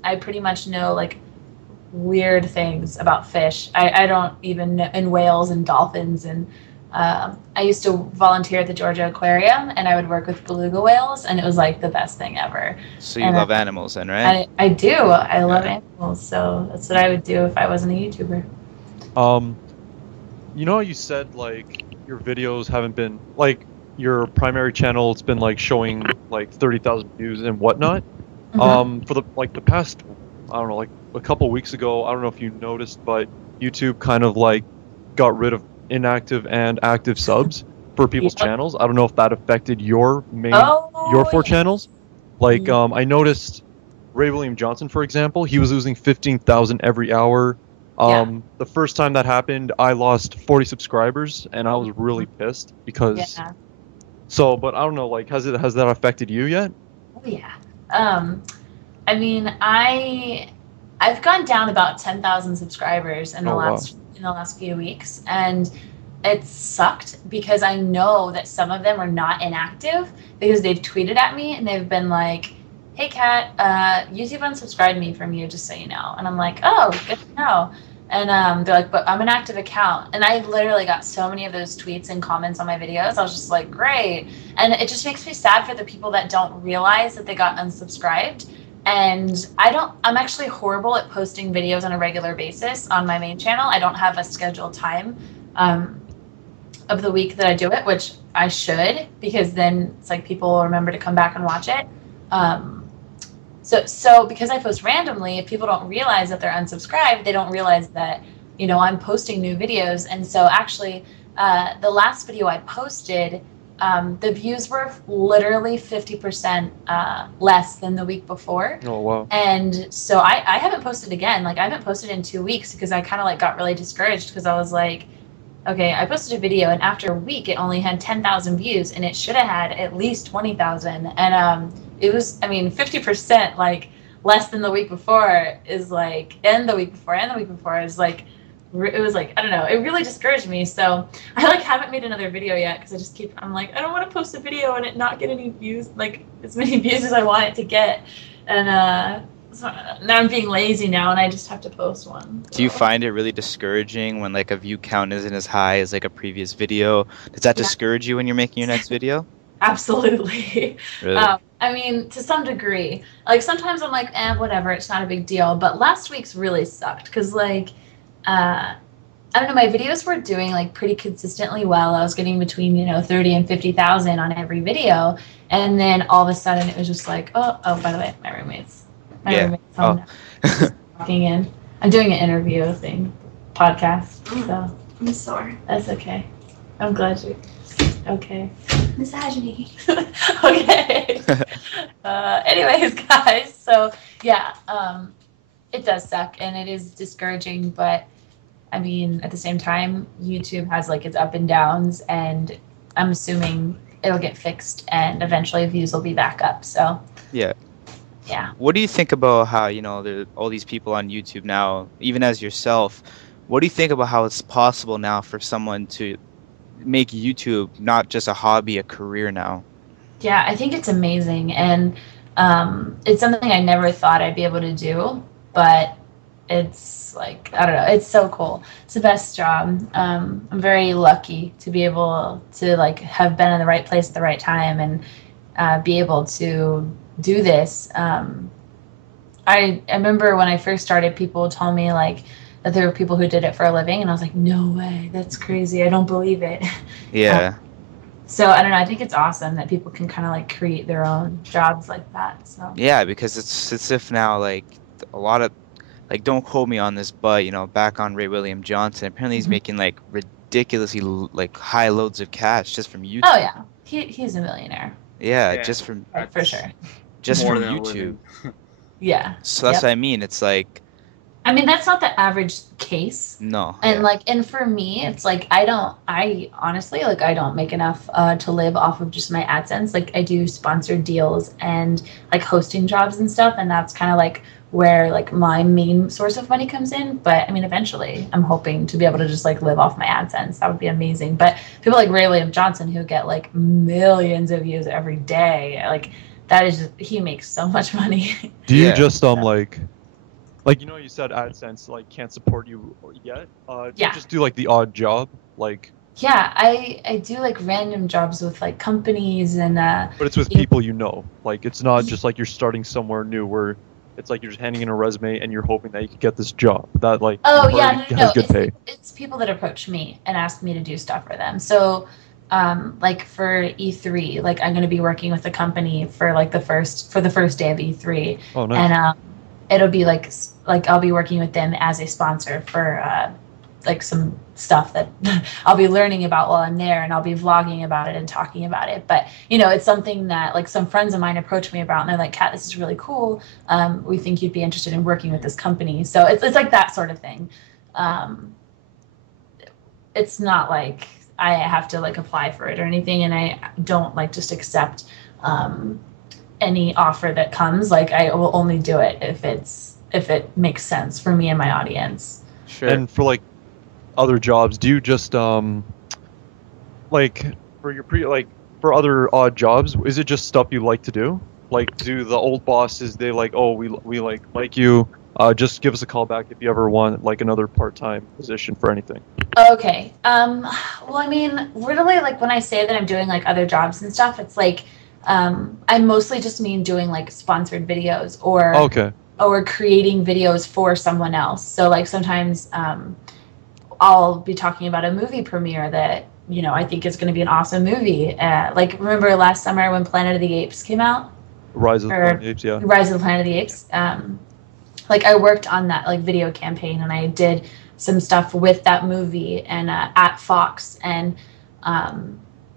I pretty much know like weird things about fish. I don't even know, and whales and dolphins, and I used to volunteer at the Georgia Aquarium, and I would work with beluga whales, and it was like the best thing ever. So you love animals then, right? I do. I love animals, so that's what I would do if I wasn't a YouTuber. You know how you said like your videos haven't been like your primary channel, it's been like showing like 30,000 views and whatnot. For the past, I don't know, like a couple weeks ago, I don't know if you noticed, but YouTube kind of like got rid of inactive and active subs. for people's Yep. channels. I don't know if that affected your Oh, your four yeah. channels. Like Yeah. I noticed Ray William Johnson, for example, he was losing 15,000 every hour. Yeah. The first time that happened, I lost 40 subscribers, and I was really pissed because. Yeah. So, but I don't know. Like, has that affected you yet? Oh yeah. I mean, I've gone down about 10,000 subscribers in the Oh wow. last few weeks, and it sucked because I know that some of them are not inactive because they've tweeted at me and they've been like, "Hey, Kat, YouTube unsubscribed me from you, just so you know." And I'm like, "Oh, good to know." And they're like, "But I'm an active account." And I literally got so many of those tweets and comments on my videos. I was just like, "Great." And it just makes me sad for the people that don't realize that they got unsubscribed. And I'm actually horrible at posting videos on a regular basis on my main channel. I don't have a scheduled time of the week that I do it, which I should, because then it's like people will remember to come back and watch it. So because I post randomly, if people don't realize that they're unsubscribed, they don't realize that, I'm posting new videos. And so actually, the last video I posted, the views were literally 50% less than the week before. Oh wow. And so I haven't posted again. Like, I haven't posted in 2 weeks because I kind of like got really discouraged because I was like, okay, I posted a video and after a week it only had 10,000 views and it should have had at least 20,000. And it was, 50% like less than the week before is like, and the week before is like, it was like, I don't know, it really discouraged me. So I like haven't made another video yet because I'm like, I don't want to post a video and it not get any views, like as many views as I want it to get. And so now I'm being lazy now and I just have to post one. Do you find it really discouraging when like a view count isn't as high as like a previous video? Does that discourage you when you're making your next video? Absolutely. Really? To some degree. Like sometimes I'm like, whatever, it's not a big deal. But last week's really sucked because like, I don't know, my videos were doing like pretty consistently well. I was getting between 30 and 50,000 on every video, and then all of a sudden it was just like, oh, by the way, my roommate's phone just walking in. I'm doing an interview podcast, so I'm sore. that's okay. I'm glad you. Okay. Misogyny. Okay. Anyways, guys, so yeah, it does suck and it is discouraging, but at the same time, YouTube has like its up and downs, and I'm assuming it'll get fixed and eventually views will be back up. So Yeah. yeah. What do you think about how, there are all these people on YouTube now, even as yourself? What do you think about how it's possible now for someone to make YouTube not just a hobby, a career now? Yeah, I think it's amazing, and it's something I never thought I'd be able to do, but it's like, I don't know, it's so cool. It's the best job. I'm very lucky to be able to like have been in the right place at the right time and be able to do this. I remember when I first started, people told me like that there were people who did it for a living, and I was like, no way, that's crazy, I don't believe it. Yeah. So I don't know, I think it's awesome that people can kind of like create their own jobs like that. So Yeah, because it's as if now like a lot of, like, don't quote me on this, but back on Ray William Johnson, apparently he's making like ridiculously like high loads of cash just from YouTube. oh yeah, he's a millionaire. Yeah, Yeah. just from For sure. just More from than a YouTube. living. Yeah. So that's Yep. what I mean. It's like, That's not the average case. no. And and for me, it's like I honestly, like, I don't make enough to live off of just my AdSense. Like, I do sponsored deals and like hosting jobs and stuff, and that's kind of like where like my main source of money comes in. But eventually I'm hoping to be able to just like live off my AdSense. That would be amazing. But people like Ray William Johnson, who get like millions of views every day, like that is just, he makes so much money. Do you Yeah. just like you said AdSense like can't support you yet? Do Yeah. you just do like the odd job, like? Yeah, I do like random jobs with like companies and But it's with Yeah. people you know. Like it's not just like you're starting somewhere new where it's like you're just handing in a resume and you're hoping that you can get this job. That like oh already yeah, no, has good pay. it's people that approach me and ask me to do stuff for them. So like for E3, like I'm going to be working with a company for like the first day of E3, Oh nice. and it'll be like I'll be working with them as a sponsor for like some stuff that I'll be learning about while I'm there, and I'll be vlogging about it and talking about it. But it's something that like some friends of mine approach me about, and they're like, "Kat, this is really cool. We think you'd be interested in working with this company." So it's like that sort of thing. It's not like I have to like apply for it or anything, and I don't like just accept any offer that comes. Like I will only do it if it makes sense for me and my audience. Sure. And for like other jobs, do you just like for your for other odd jobs, is it just stuff you like to do? Like, do the old bosses, they like, oh, we like you, just give us a call back if you ever want like another part-time position for anything? Okay. Well, I mean, really, like when I say that I'm doing like other jobs and stuff, it's like I mostly just mean doing like sponsored videos or creating videos for someone else. So like sometimes I'll be talking about a movie premiere that I think is going to be an awesome movie. Like remember last summer when Planet of the Apes came out? Rise of the Planet of the Apes, yeah. Rise of the Planet of the Apes. Like I worked on that like video campaign, and I did some stuff with that movie and at Fox, and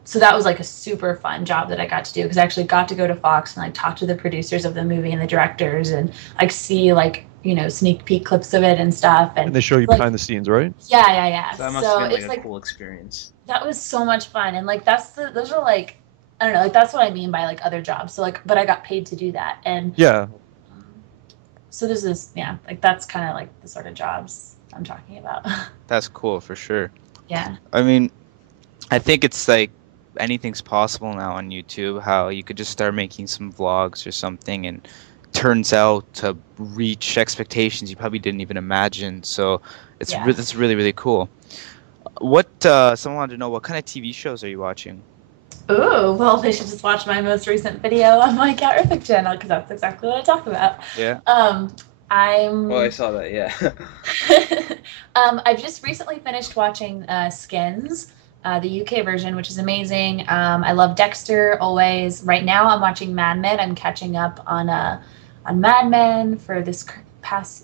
so that was like a super fun job that I got to do, because I actually got to go to Fox and like talk to the producers of the movie and the directors, and like see like sneak peek clips of it and stuff, and they show you like, behind the scenes, right? Yeah. So that must have been like a cool experience. That was so much fun, and like those are like, I don't know, like that's what I mean by like other jobs. So like, but I got paid to do that, and yeah. So this is like that's kind of like the sort of jobs I'm talking about. That's cool for sure. Yeah. I mean, I think it's like anything's possible now on YouTube. How you could just start making some vlogs or something, and turns out to reach expectations you probably didn't even imagine. So it's it's really, really cool. What someone wanted to know, what kind of TV shows are you watching? Ooh, well, they should just watch my most recent video on my Catrific channel, because that's exactly what I talk about. Yeah. I saw that. Yeah. I've just recently finished watching Skins, the UK version, which is amazing. I love Dexter always. Right now, I'm watching Mad Men. I'm catching up on Mad Men for this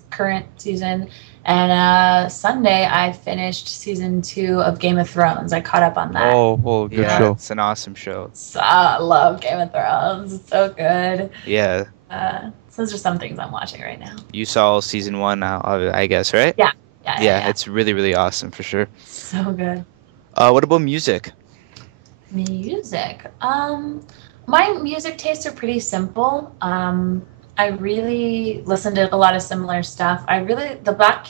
current season. And Sunday, I finished season 2 of Game of Thrones. I caught up on that. Oh, good show. It's an awesome show. I love Game of Thrones. It's so good. Yeah. So those are some things I'm watching right now. You saw season 1 now, I guess, right? Yeah. It's really, really awesome for sure. So good. What about music? Music. My music tastes are pretty simple. I really listen to a lot of similar stuff. The Black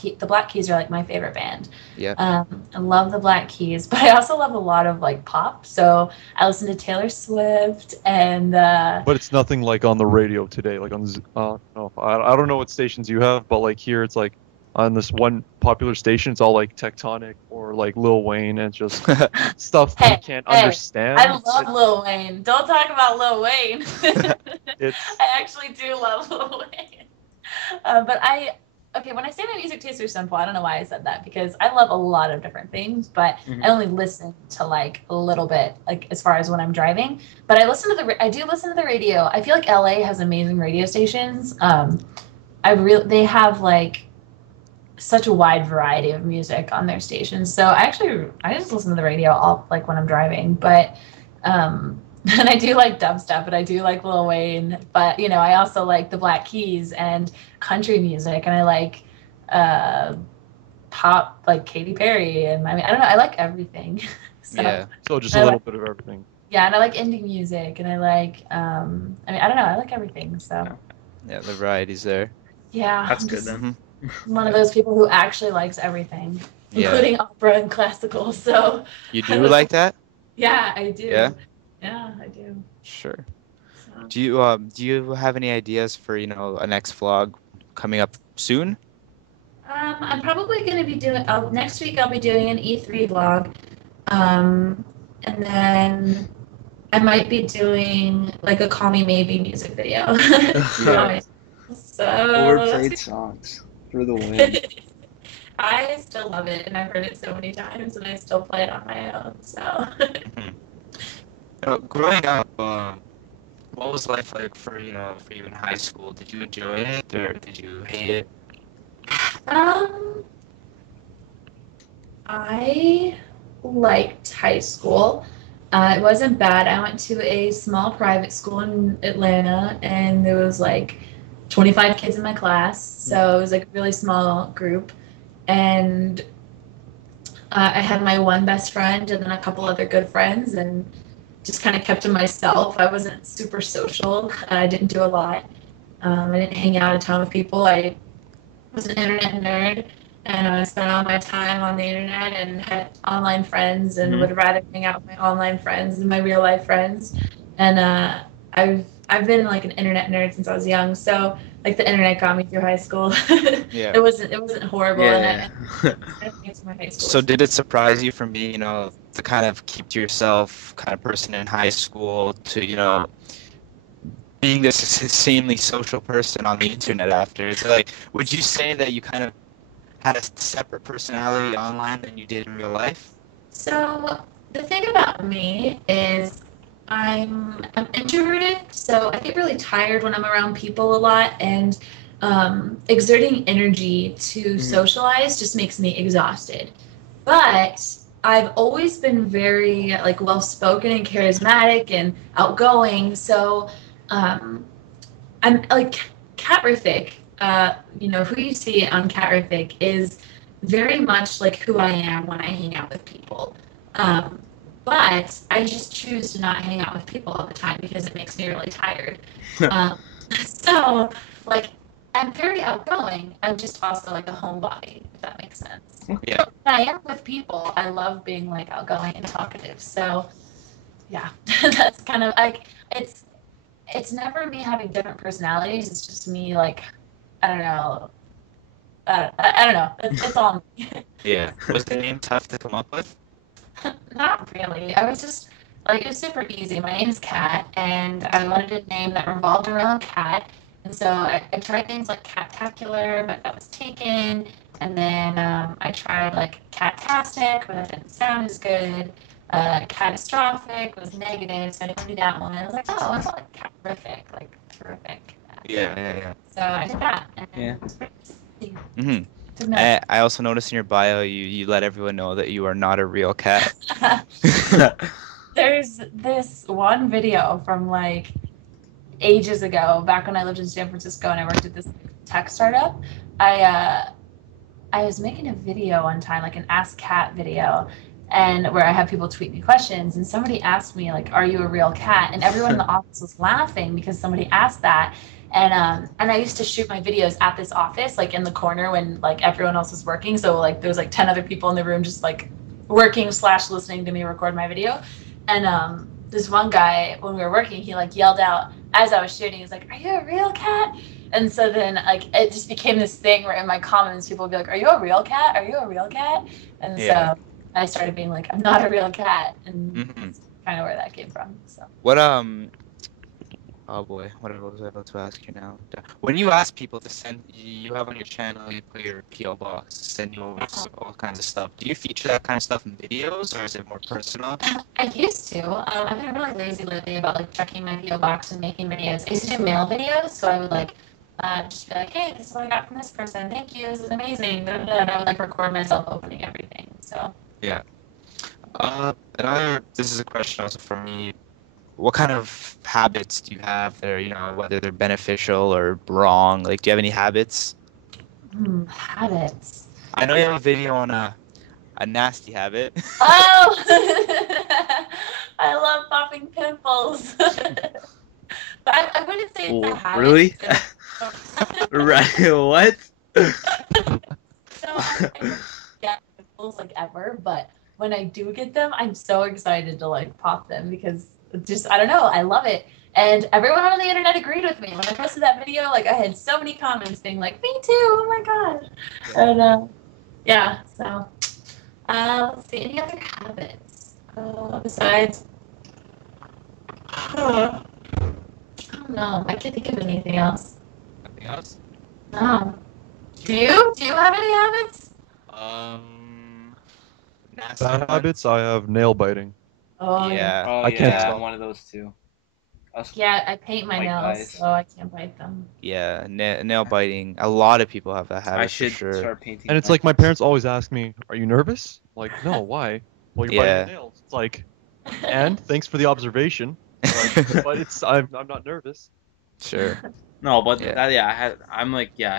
Keys are like my favorite band. Yeah. I love the Black Keys, but I also love a lot of like pop. So I listen to Taylor Swift and. But it's nothing like on the radio today. Like on, no, I don't know what stations you have, but like here it's like on this one popular station, it's all like Tectonic or like Lil Wayne, and just stuff that you can't understand. I love Lil Wayne. Don't talk about Lil Wayne. I actually do love Lil Wayne. When I say my music tastes are simple, I don't know why I said that, because I love a lot of different things, but I only listen to like a little bit, like as far as when I'm driving. But I do listen to the radio. I feel like LA has amazing radio stations. They have like such a wide variety of music on their stations. So I just listen to the radio all like when I'm driving, but and I do like dubstep, and I do like Lil Wayne, but I also like the Black Keys and country music, and I like pop like Katy Perry, and I don't know, I like everything. So just a little bit of everything. Yeah, and I like indie music, and I like I don't know, I like everything. So yeah, the variety's there. Yeah, that's good then. I'm one of those people who actually likes everything, including opera and classical. So you do like that? Yeah, I do. Yeah, I do. Sure. So. Do you have any ideas for a next vlog coming up soon? I'm probably going to be doing next week. I'll be doing an E3 vlog, and then I might be doing like a Call Me Maybe music video. So overplayed songs for the win. I still love it, and I've heard it so many times, and I still play it on my own. So. Growing up, what was life like for you in high school? Did you enjoy it, or did you hate it? I liked high school. It wasn't bad. I went to a small private school in Atlanta, and there was like 25 kids in my class, so it was like a really small group. And I had my one best friend and then a couple other good friends, and just kind of kept to myself. I wasn't super social. I didn't do a lot. I didn't hang out a ton with people. I was an internet nerd, and I spent all my time on the internet and had online friends, and would rather hang out with my online friends than my real life friends. And I've been like an internet nerd since I was young, so like the internet got me through high school. Yeah. It wasn't horrible, Yeah. and I don't think my high school. So did it surprise you from being, the kind of keep to yourself kind of person in high school to, being this insanely social person on the internet after? It's like, would you say that you kind of had a separate personality online than you did in real life? So the thing about me is I'm introverted, so I get really tired when I'm around people a lot, and exerting energy to socialize just makes me exhausted. But I've always been very like well-spoken and charismatic and outgoing, so I'm like Catrific. Who you see on Catrific is very much like who I am when I hang out with people. But I just choose to not hang out with people all the time because it makes me really tired. So, like, I'm very outgoing. I'm just also like a homebody, if that makes sense. Yeah. When I am with people, I love being like outgoing and talkative. So, yeah, that's kind of like it's never me having different personalities. It's just me like I don't know. I don't know. It's all me. Yeah. Was the name tough to come up with? Not really. I was just like it was super easy. My name is Kat, and I wanted a name that revolved around cat. And so I tried things like Cattacular, but that was taken. And then I tried like Catastic, but that didn't sound as good. Catastrophic was negative, so I didn't do that one. I was like, oh, I like Catrific, like terrific. Yeah. So I did that. And Yeah. it was pretty easy. Mm-hmm. Took me I also noticed in your bio you let everyone know that you are not a real cat. There's this one video from like ages ago, back when I lived in San Francisco and I worked at this tech startup. I was making a video one time, like an Ask Cat video, and where I had people tweet me questions, and somebody asked me like, "Are you a real cat?" And everyone in the office was laughing because somebody asked that. And I used to shoot my videos at this office, like in the corner when like everyone else was working. So like there was like 10 other people in the room just like working / listening to me record my video. And this one guy, when we were working, he like yelled out as I was shooting, he's like, "Are you a real cat?" And so then like it just became this thing where in my comments people would be like, "Are you a real cat? Are you a real cat?" And Yeah. so I started being like, "I'm not a real cat," and Mm-hmm. that's kind of where that came from. So What Oh boy, what was I about to ask you now? When you ask people to send, you have on your channel, you put your PO box, send you over all kinds of stuff. Do you feature that kind of stuff in videos, or is it more personal? I used to. I've been really lazy lately about like checking my PO box and making videos. I used to do mail videos, so I would like just be like, "Hey, this is what I got from this person. Thank you. This is amazing." And I would like record myself opening everything. So Yeah. This is a question also for me. What kind of habits do you have that are, whether they're beneficial or wrong? Like, do you have any habits? Habits. I know you have a video on a nasty habit. Oh, I love popping pimples. But I wouldn't say it's a habit. Really? Right? What? So I don't get pimples like ever, but when I do get them, I'm so excited to like pop them because just I don't know, I love it. And everyone on the internet agreed with me. When I posted that video, like I had so many comments being like, "Me too, oh my gosh." And yeah, so let's see, any other habits besides I don't know, I can't think of anything else. Nothing else? No. Do you have any habits? Nasty Bad ones? habits, I have nail biting. Oh Yeah. Oh I can't yeah, stop. I'm one of those too. Us yeah, I paint my white nails, guys. so I can't bite them. Yeah, nail biting. A lot of people have that habit I should for sure. start painting. And it's my like my nails. parents always ask me, "Are you nervous?" Like, no, why? Well, you're Yeah. biting your nails. It's like, and thanks for the observation. Like, but I'm not nervous. Sure. No, but Yeah. I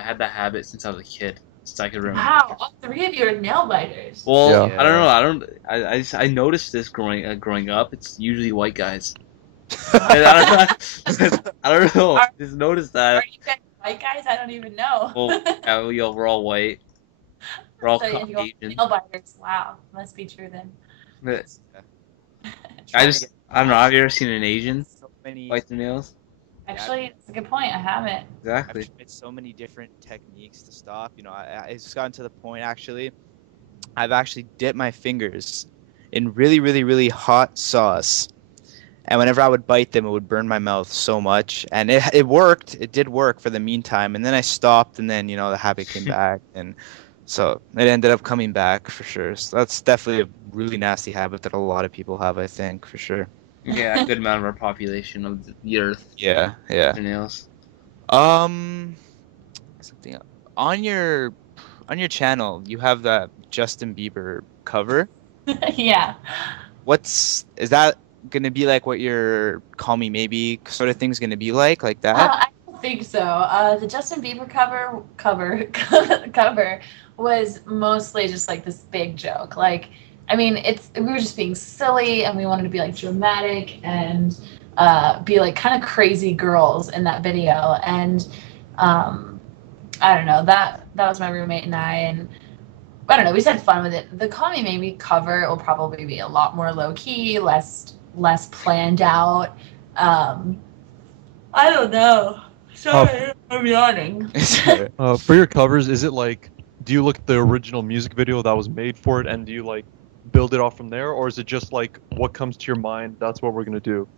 had that habit since I was a kid, since I could remember. Wow, all three of you are nail biters. Well, Yeah. I don't know. I noticed this growing up. It's usually white guys. And I don't know. Are- Just noticed Are that. you guys white guys? I don't even know. Well, yeah, we're all white. We're all So if you all Caucasian. nail biters, wow, must be true then. But Trying to get I don't know. Have you ever seen an Asian so many. bite their nails? Actually, it's a good point. I haven't. Exactly. I've tried so many different techniques to stop. You know, it's just gotten to the point actually. I've actually dipped my fingers in really, really, really hot sauce, and whenever I would bite them, it would burn my mouth so much. And it worked. It did work for the meantime. And then I stopped, and then the habit came back, and so it ended up coming back for sure. So that's definitely a really nasty habit that a lot of people have, I think, for sure. Yeah, a good amount of our population of the Earth. Yeah, yeah. Their nails. Something on your channel, you have that Justin Bieber cover. Yeah. Is that gonna be like what your Call Me Maybe sort of thing's gonna be like that? I don't think so. The Justin Bieber cover was mostly just like this big joke. Like, I mean, we were just being silly, and we wanted to be like dramatic and be like kind of crazy girls in that video. And I don't know, that was my roommate and and I don't know, we just had fun with it. The Call Me Maybe cover will probably be a lot more low key, less planned out. I don't know. Sorry, I'm yawning. For your covers, is it like, do you look at the original music video that was made for it, and do you like build it off from there, or is it just like what comes to your mind? That's what we're gonna do.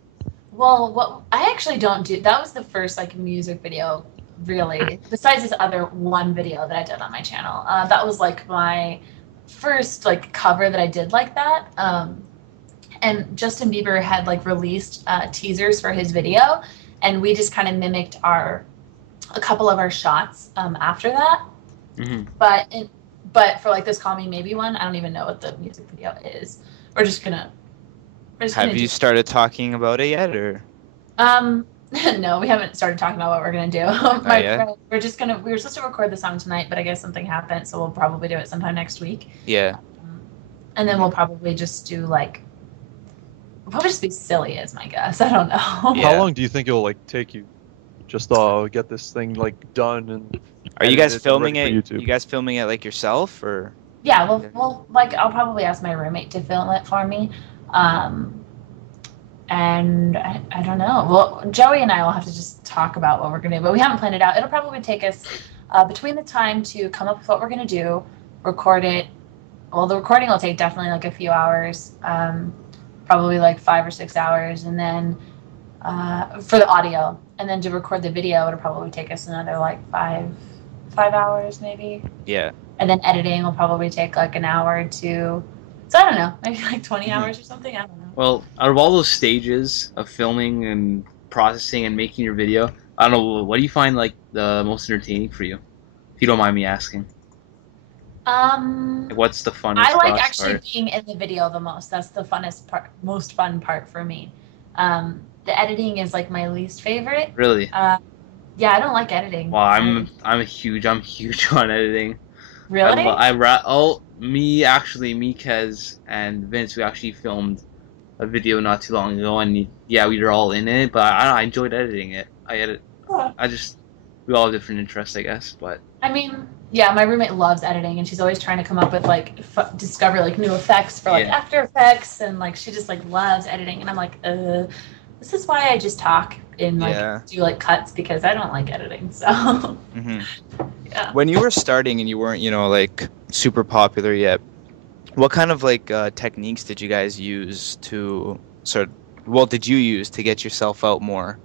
Well, what I actually don't do. That was the first like music video, really. Besides this other one video that I did on my channel, that was like my first like cover that I did like that. And Justin Bieber had like released teasers for his video, and we just kind of mimicked a couple of our shots after that. Mm-hmm. But for like this Call Me Maybe one, I don't even know what the music video is. We're just gonna Have you started talking about it yet, or? No, we haven't started talking about what we're gonna do. We're supposed to record the song tonight, but I guess something happened, so we'll probably do it sometime next week. Yeah. And then we'll probably just do we'll probably just be silly, is my guess. I don't know. Yeah. How long do you think it'll like take you? Just get this thing like done and. Are you guys filming it? YouTube? You guys filming it like yourself, or? Yeah, well, like I'll probably ask my roommate to film it for me. And I don't know. Well, Joey and I will have to just talk about what we're going to do, but we haven't planned it out. It'll probably take us between the time to come up with what we're going to do, record it. Well, the recording will take definitely like a few hours, probably like 5 or 6 hours. And then for the audio, and then to record the video, it'll probably take us another like 5 hours maybe. Yeah. And then editing will probably take like an hour or two. So I don't know, maybe like 20 hours or something. I don't know. Well, out of all those stages of filming and processing and making your video, I don't know, what do you find like the most entertaining for you? If you don't mind me asking. Like, what's the funnest I like actually part? being in the video the most. That's the funnest part, most fun part for me. The editing is like my least favorite. Really? Yeah, I don't like editing. Well, I'm huge on editing. Really? Me, Kez, and Vince, we actually filmed a video not too long ago, and yeah, we were all in it, but I enjoyed editing it. We all have different interests, I guess, but. I mean, yeah, my roommate loves editing, and she's always trying to come up with discover like new effects for like After Effects, and like she just like loves editing, and I'm like, this is why I just talk and do like cuts, because I don't like editing. So. Mm-hmm. Yeah. When you were starting and you weren't, like super popular yet, what kind of like techniques did you guys use to did you use to get yourself out more?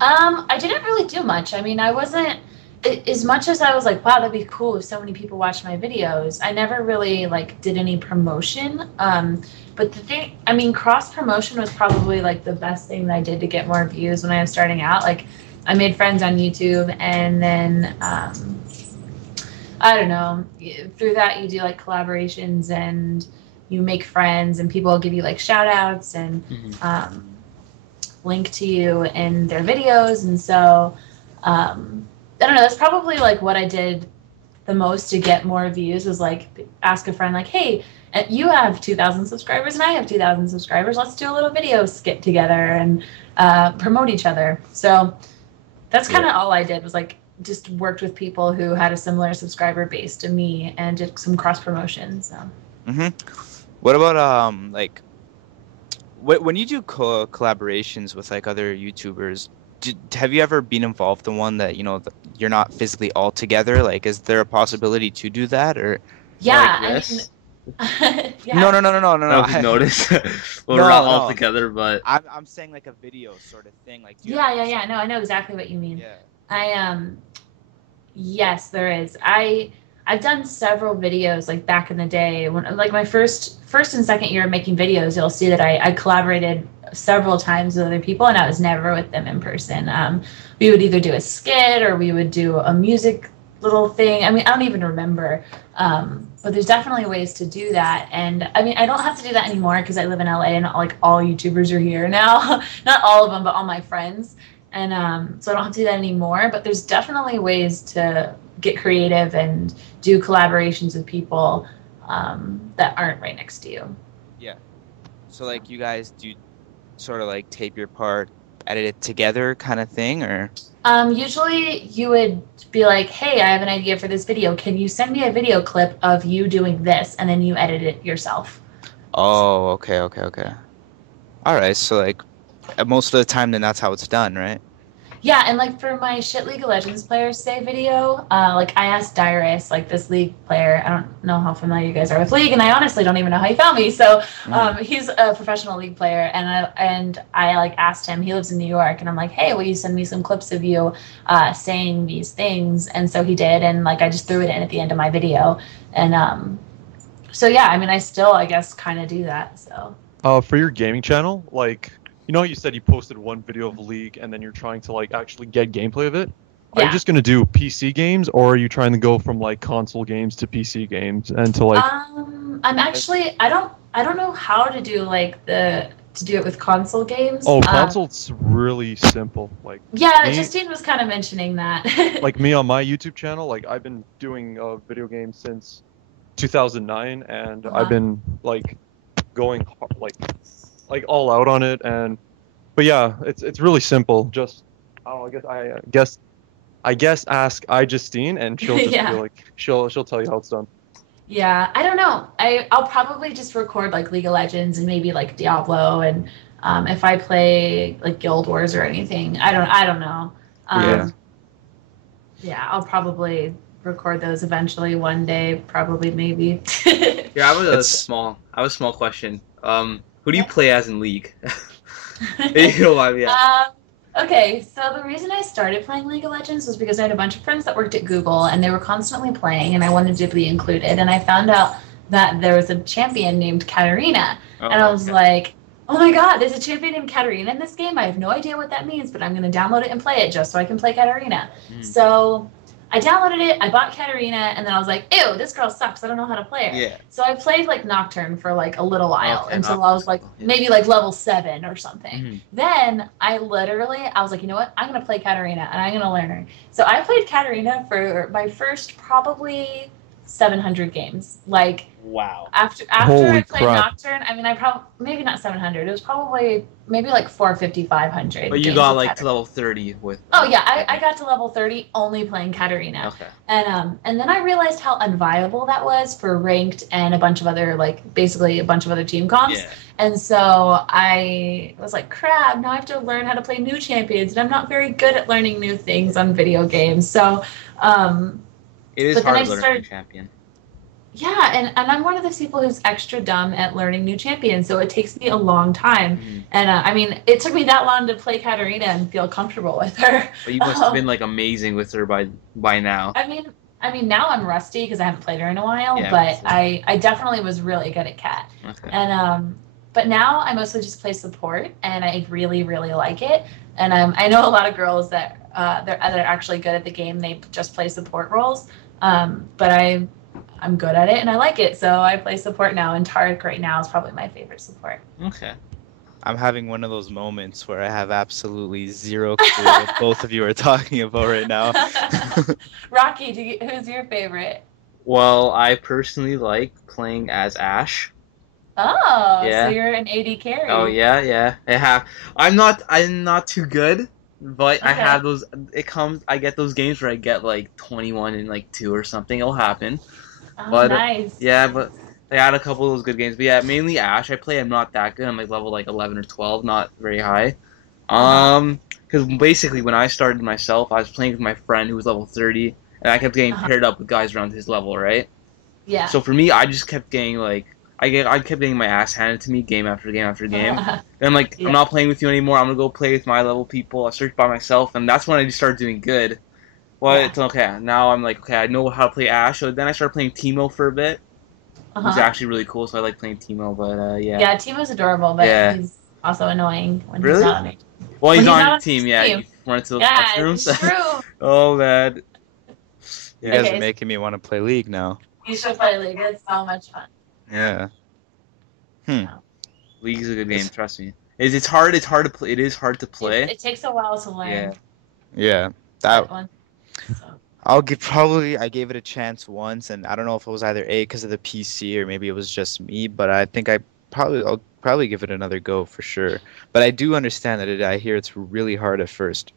I didn't really do much. I mean, I wasn't as much as I was like, wow, that'd be cool if so many people watch my videos. I never really like did any promotion. But the thing, I mean, cross promotion was probably like the best thing that I did to get more views when I was starting out. Like, I made friends on YouTube, and then I I don't know. Through that, you do like collaborations and you make friends, and people will give you like shout outs and link to you in their videos. And so, I don't know. That's probably like what I did the most to get more views, was like ask a friend, like, hey, you have 2,000 subscribers and I have 2,000 subscribers. Let's do a little video skit together and promote each other. So that's kind of all I did, was like just worked with people who had a similar subscriber base to me and did some cross promotion. So. What about like when you do collaborations with like other YouTubers? Have you ever been involved in one that you're not physically all together? Like, is there a possibility to do that, or? Yeah, like this? Yeah. No. I don't know if you noticed. Well, we're not all together, but I'm saying like a video sort of thing. Like, Yeah. No, I know exactly what you mean. Yeah. Yes, there is. I've done several videos like back in the day when like my first and second year of making videos. You'll see that I collaborated several times with other people, and I was never with them in person. We would either do a skit or we would do a music little thing. I mean, I don't even remember. But there's definitely ways to do that. And I mean, I don't have to do that anymore because I live in LA and like all YouTubers are here now. Not all of them, but all my friends. And so I don't have to do that anymore. But there's definitely ways to get creative and do collaborations with people that aren't right next to you. Yeah. So like you guys do sort of like tape your part, edit it together kind of thing, or? Usually you would be like, hey, I have an idea for this video. Can you send me a video clip of you doing this? And then you edit it yourself. Oh, okay. All right. So like most of the time then that's how it's done, right? Yeah, and like for my Shit League of Legends Players Say video, like I asked Dyrus, like this League player, I don't know how familiar you guys are with League, and I honestly don't even know how he found me. So he's a professional League player, and I like asked him, he lives in New York, and I'm like, hey, will you send me some clips of you saying these things? And so he did, and like I just threw it in at the end of my video. And so yeah, I mean, I still, I guess, kind of do that. So for your gaming channel, like, you know, you said you posted one video of League and then you're trying to like actually get gameplay of it. Are you just gonna do PC games, or are you trying to go from like console games to PC games and to like? I'm actually, I don't know how to do like to do it with console games. Oh, console's really simple. Like yeah, Justine was kind of mentioning that. Like me on my YouTube channel, like I've been doing video games since 2009, and I've been like going like all out on it, but yeah, it's really simple. Just I don't know, I guess ask Justine, and she'll just be like she'll tell you how it's done. Yeah, I don't know. I'll probably just record like League of Legends and maybe like Diablo, and if I play like Guild Wars or anything, I don't know. Yeah, I'll probably record those eventually one day, probably maybe. Yeah, I have a small question. Who do you play as in League? You know why, Okay, so the reason I started playing League of Legends was because I had a bunch of friends that worked at Google, and they were constantly playing, and I wanted to be included. And I found out that there was a champion named Katarina, and I was like, oh my god, there's a champion named Katarina in this game? I have no idea what that means, but I'm going to download it and play it just so I can play Katarina. So I downloaded it, I bought Katarina, and then I was like, ew, this girl sucks, I don't know how to play her. Yeah. So I played like Nocturne for like a little while until I was like maybe like level 7 or something. Then I was like, you know what, I'm going to play Katarina and I'm going to learn her. So I played Katarina for my first probably 700 games. Like, wow. After I played Nocturne, I mean, I probably, maybe not 700, it was probably maybe like 450, 500. But you got like to level 30 with. Oh yeah, I got to level 30 only playing Katarina. Okay. And then I realized how unviable that was for ranked and a bunch of other, like basically a bunch of other team comps. Yeah. And so I was like, crap, now I have to learn how to play new champions, and I'm not very good at learning new things on video games. So it is hard to learn a champion. Yeah, and I'm one of those people who's extra dumb at learning new champions, so it takes me a long time. And I mean, it took me that long to play Katarina and feel comfortable with her. But you must have been like amazing with her by now. I mean, now I'm rusty because I haven't played her in a while, but I definitely was really good at Kat. Okay. And but now I mostly just play support, and I really, really like it. And I know a lot of girls that they're actually good at the game. They just play support roles. But I'm good at it and I like it, so I play support now. And Tarek right now is probably my favorite support. Okay. I'm having one of those moments where I have absolutely zero clue what both of you are talking about right now. Rocky, who's your favorite? Well, I personally like playing as Ash. Oh, so Yeah. you're an AD carry. Oh yeah, yeah. I'm not too good, but I Okay. have those. I get those games where I get like 21 and like 2 or something. It'll happen. Oh, But nice. yeah, but I had a couple of those good games. But yeah, mainly Ash. I'm not that good. I'm like level like 11 or 12, not very high. Because basically when I started myself, I was playing with my friend who was level 30, and I kept getting paired up with guys around his level, right? Yeah. So for me, I just kept getting like I kept getting my ass handed to me game after game after game. And I'm like, Yeah. I'm not playing with you anymore. I'm gonna go play with my level people. I searched by myself, and that's when I just started doing good. Well, Yeah. it's okay. Now I'm like, okay, I know how to play Ash. So then I started playing Teemo for a bit. It was actually really cool, so I like playing Teemo. But yeah. Yeah, Timo's adorable, but Yeah. he's also annoying when Really? he's not on it. Well, When he's he's on not your on team. his Yeah, team. you run into those Yeah, classrooms. it's true. Oh man. You guys Okay. are making me want to play League now. You should play League. It's so much fun. Yeah. League's a good game. It's- Trust me. It's hard. It's hard to play. It is hard to play. It takes a while to learn. Yeah. Yeah. That That one. So. I gave it a chance once, and I don't know if it was either because of the PC or maybe it was just me, but I think I'll probably give it another go for sure. But I do understand that I hear it's really hard at first.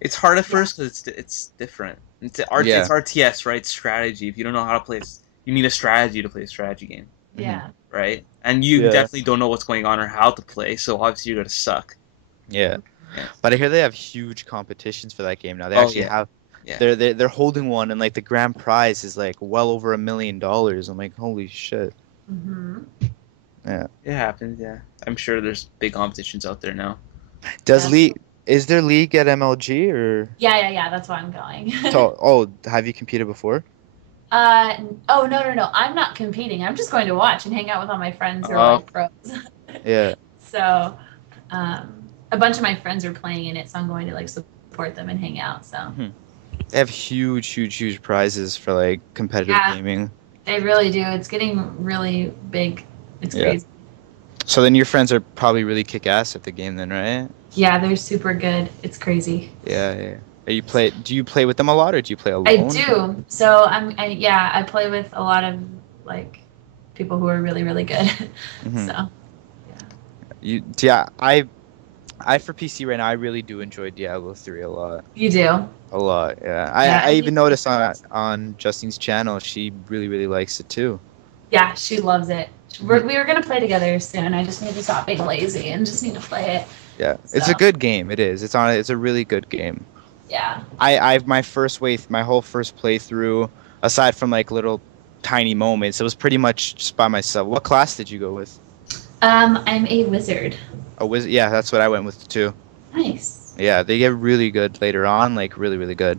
It's hard at first because it's different. It's Yeah. RTS, right? It's strategy. If you don't know how to play, you need a strategy to play a strategy game, Yeah. right? And you Yeah. definitely don't know what's going on or how to play, so obviously you're gonna suck. Yeah. Yeah. But I hear they have huge competitions for that game now. They Oh, actually yeah. have. Yeah. They're holding one, and like the grand prize is like well over $1 million. I'm like, holy shit. Mm-hmm. Yeah. It happens. Yeah, I'm sure there's big competitions out there now. Does Yeah. League? Is there League at MLG or? Yeah. That's why I'm going. Have you competed before? Oh no. I'm not competing. I'm just going to watch and hang out with all my friends who are like pros. Yeah. So, a bunch of my friends are playing in it, so I'm going to like support them and hang out. So. They have huge prizes for like competitive Yeah. gaming. They really do. It's getting really big. It's Yeah. crazy. So then your friends are probably really kick ass at the game then, right? Yeah, they're super good. It's crazy. Yeah. Do you play with them a lot or do you play alone? I do. So I play with a lot of like people who are really, really good. Mhm. So I for PC right now I really do enjoy Diablo 3 a lot. you do. A lot, yeah. Yeah, I even noticed on Justine's channel she really likes it too. Yeah, she loves it. We were gonna play together soon. I just need to stop being lazy and just need to play it. Yeah. It's a So. good game. It is. It's a really good game. Yeah. My whole first playthrough, aside from like little tiny moments, it was pretty much just by myself. What class did you go with? I'm a wizard. A wizard? Yeah, that's what I went with too. Nice. Yeah, they get really good later on, like really good.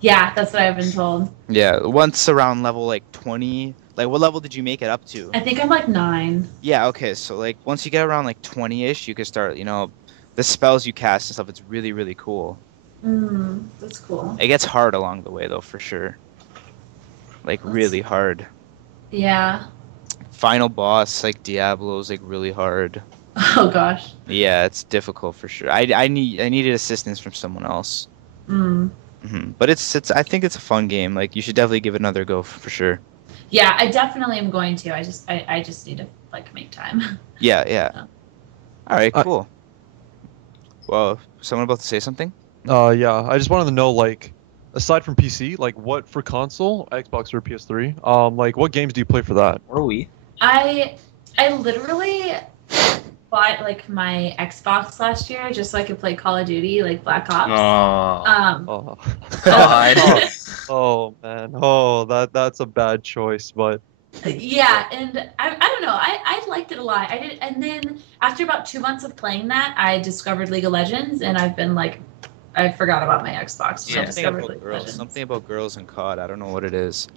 Yeah, that's what I've been told. Yeah, once around level like 20, like what level did you make it up to? I think I'm like 9. Yeah, okay, so like once you get around like 20-ish, you can start, the spells you cast and stuff, it's really cool. That's cool. It gets hard along the way though, for sure. Like really hard. Yeah. Final boss like Diablo's like really hard. Oh gosh. Yeah, it's difficult for sure. I needed assistance from someone else. But I think it's a fun game. Like you should definitely give it another go for sure. Yeah, I definitely am going to. I just need to like make time. Yeah. All right, cool. Well, someone about to say something? Yeah, I just wanted to know, like, aside from PC, like, what for console, Xbox or PS3, like, what games do you play for that? Or we? I literally bought like my Xbox last year just so I could play Call of Duty, like Black Ops. Oh, God. oh man, that's a bad choice, but Yeah, and I don't know. I liked it a lot. I did, and then after about 2 months of playing that, I discovered League of Legends, and I've been like, I forgot about my Xbox. So I discovered League of Legends. Something about girls and COD. I don't know what it is.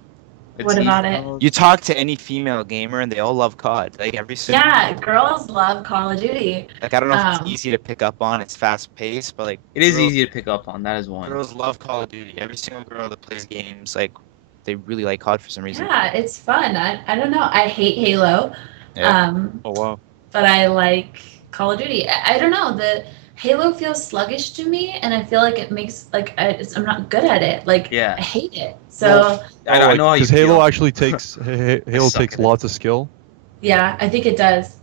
What about it? You talk to any female gamer and they all love COD. Like every single. Yeah, girls love Call of Duty. Like I don't know if it's easy to pick up on. It's fast paced, but like It is easy to pick up on. That is one. girls love Call of Duty. Every single girl that plays games, like they really like COD for some reason. Yeah, it's fun. I don't know. I hate Halo. Yeah. Oh wow. But I like Call of Duty. I don't know. The Halo feels sluggish to me, and I feel like it makes like I'm not good at it. Like Yeah. I hate it. So I know how you Because feel. Halo actually takes Halo suck takes at it. lots of skill. yeah, I think it does.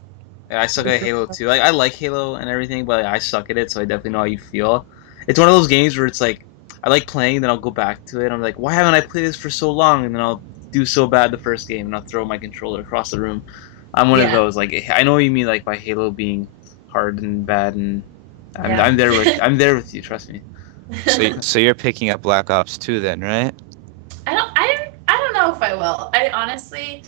Yeah, I suck at Halo too. Like I like Halo and everything, but I suck at it, so I definitely know how you feel. It's one of those games where it's like I like playing, then I'll go back to it. I'm like, why haven't I played this for so long? And then I'll do so bad the first game, and I'll throw my controller across the room. I'm one of Yeah. those. Like I know what you mean, like by Halo being hard and bad, and Yeah. I'm there with you. Trust me. So you're picking up Black Ops 2 then, right? I don't know if I will. I honestly,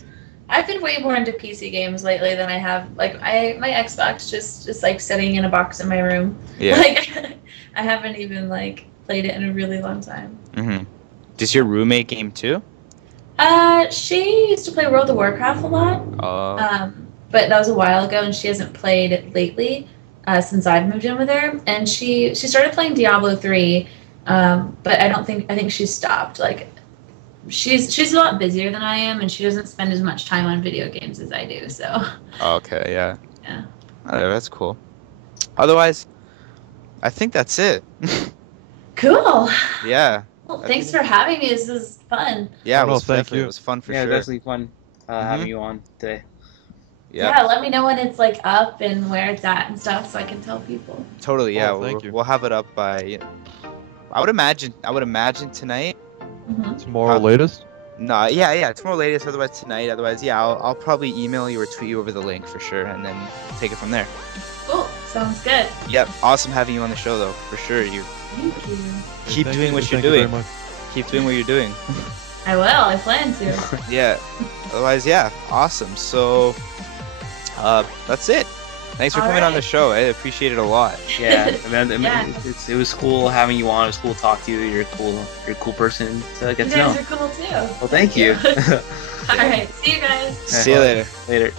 I've been way more into PC games lately than I have. Like my Xbox just like sitting in a box in my room. Yeah. Like I haven't even like played it in a really long time. Mm-hmm. Does your roommate game too? She used to play World of Warcraft a lot. But that was a while ago, and she hasn't played it lately since I've moved in with her. And she started playing Diablo 3, but I think she stopped. Like she's a lot busier than I am, and she doesn't spend as much time on video games as I do. So. Okay, yeah. Yeah. Oh, that's cool. Otherwise, I think that's it. Cool. Yeah. Well, thanks for having me. This is fun. Yeah, Oh, no, thank definitely- you. It was fun for Yeah, sure. definitely fun having you on today. Yeah, Let me know when it's like up and where it's at and stuff, so I can tell people. totally. Yeah, Oh, thank you. we'll have it up by. I would imagine tonight. Mm-hmm. Tomorrow latest. No, yeah, tomorrow latest. Otherwise tonight. Otherwise, yeah, I'll probably email you or tweet you over the link for sure, and then take it from there. Cool. Sounds good. Yep, awesome having you on the show though, for sure. You Thank you. keep Thank doing you- what you're thank you very doing. much. Keep doing what you're doing. I will. I plan to. Yeah. Otherwise, yeah, awesome. So, that's it. Thanks for All coming on right. the show. I appreciate it a lot. Yeah, I mean, Yeah. it was cool having you on. It was cool to talk to you. You're a cool person to get You to know. guys are cool too. Well, thank you. All right. See you guys. See you later. Later. Bye.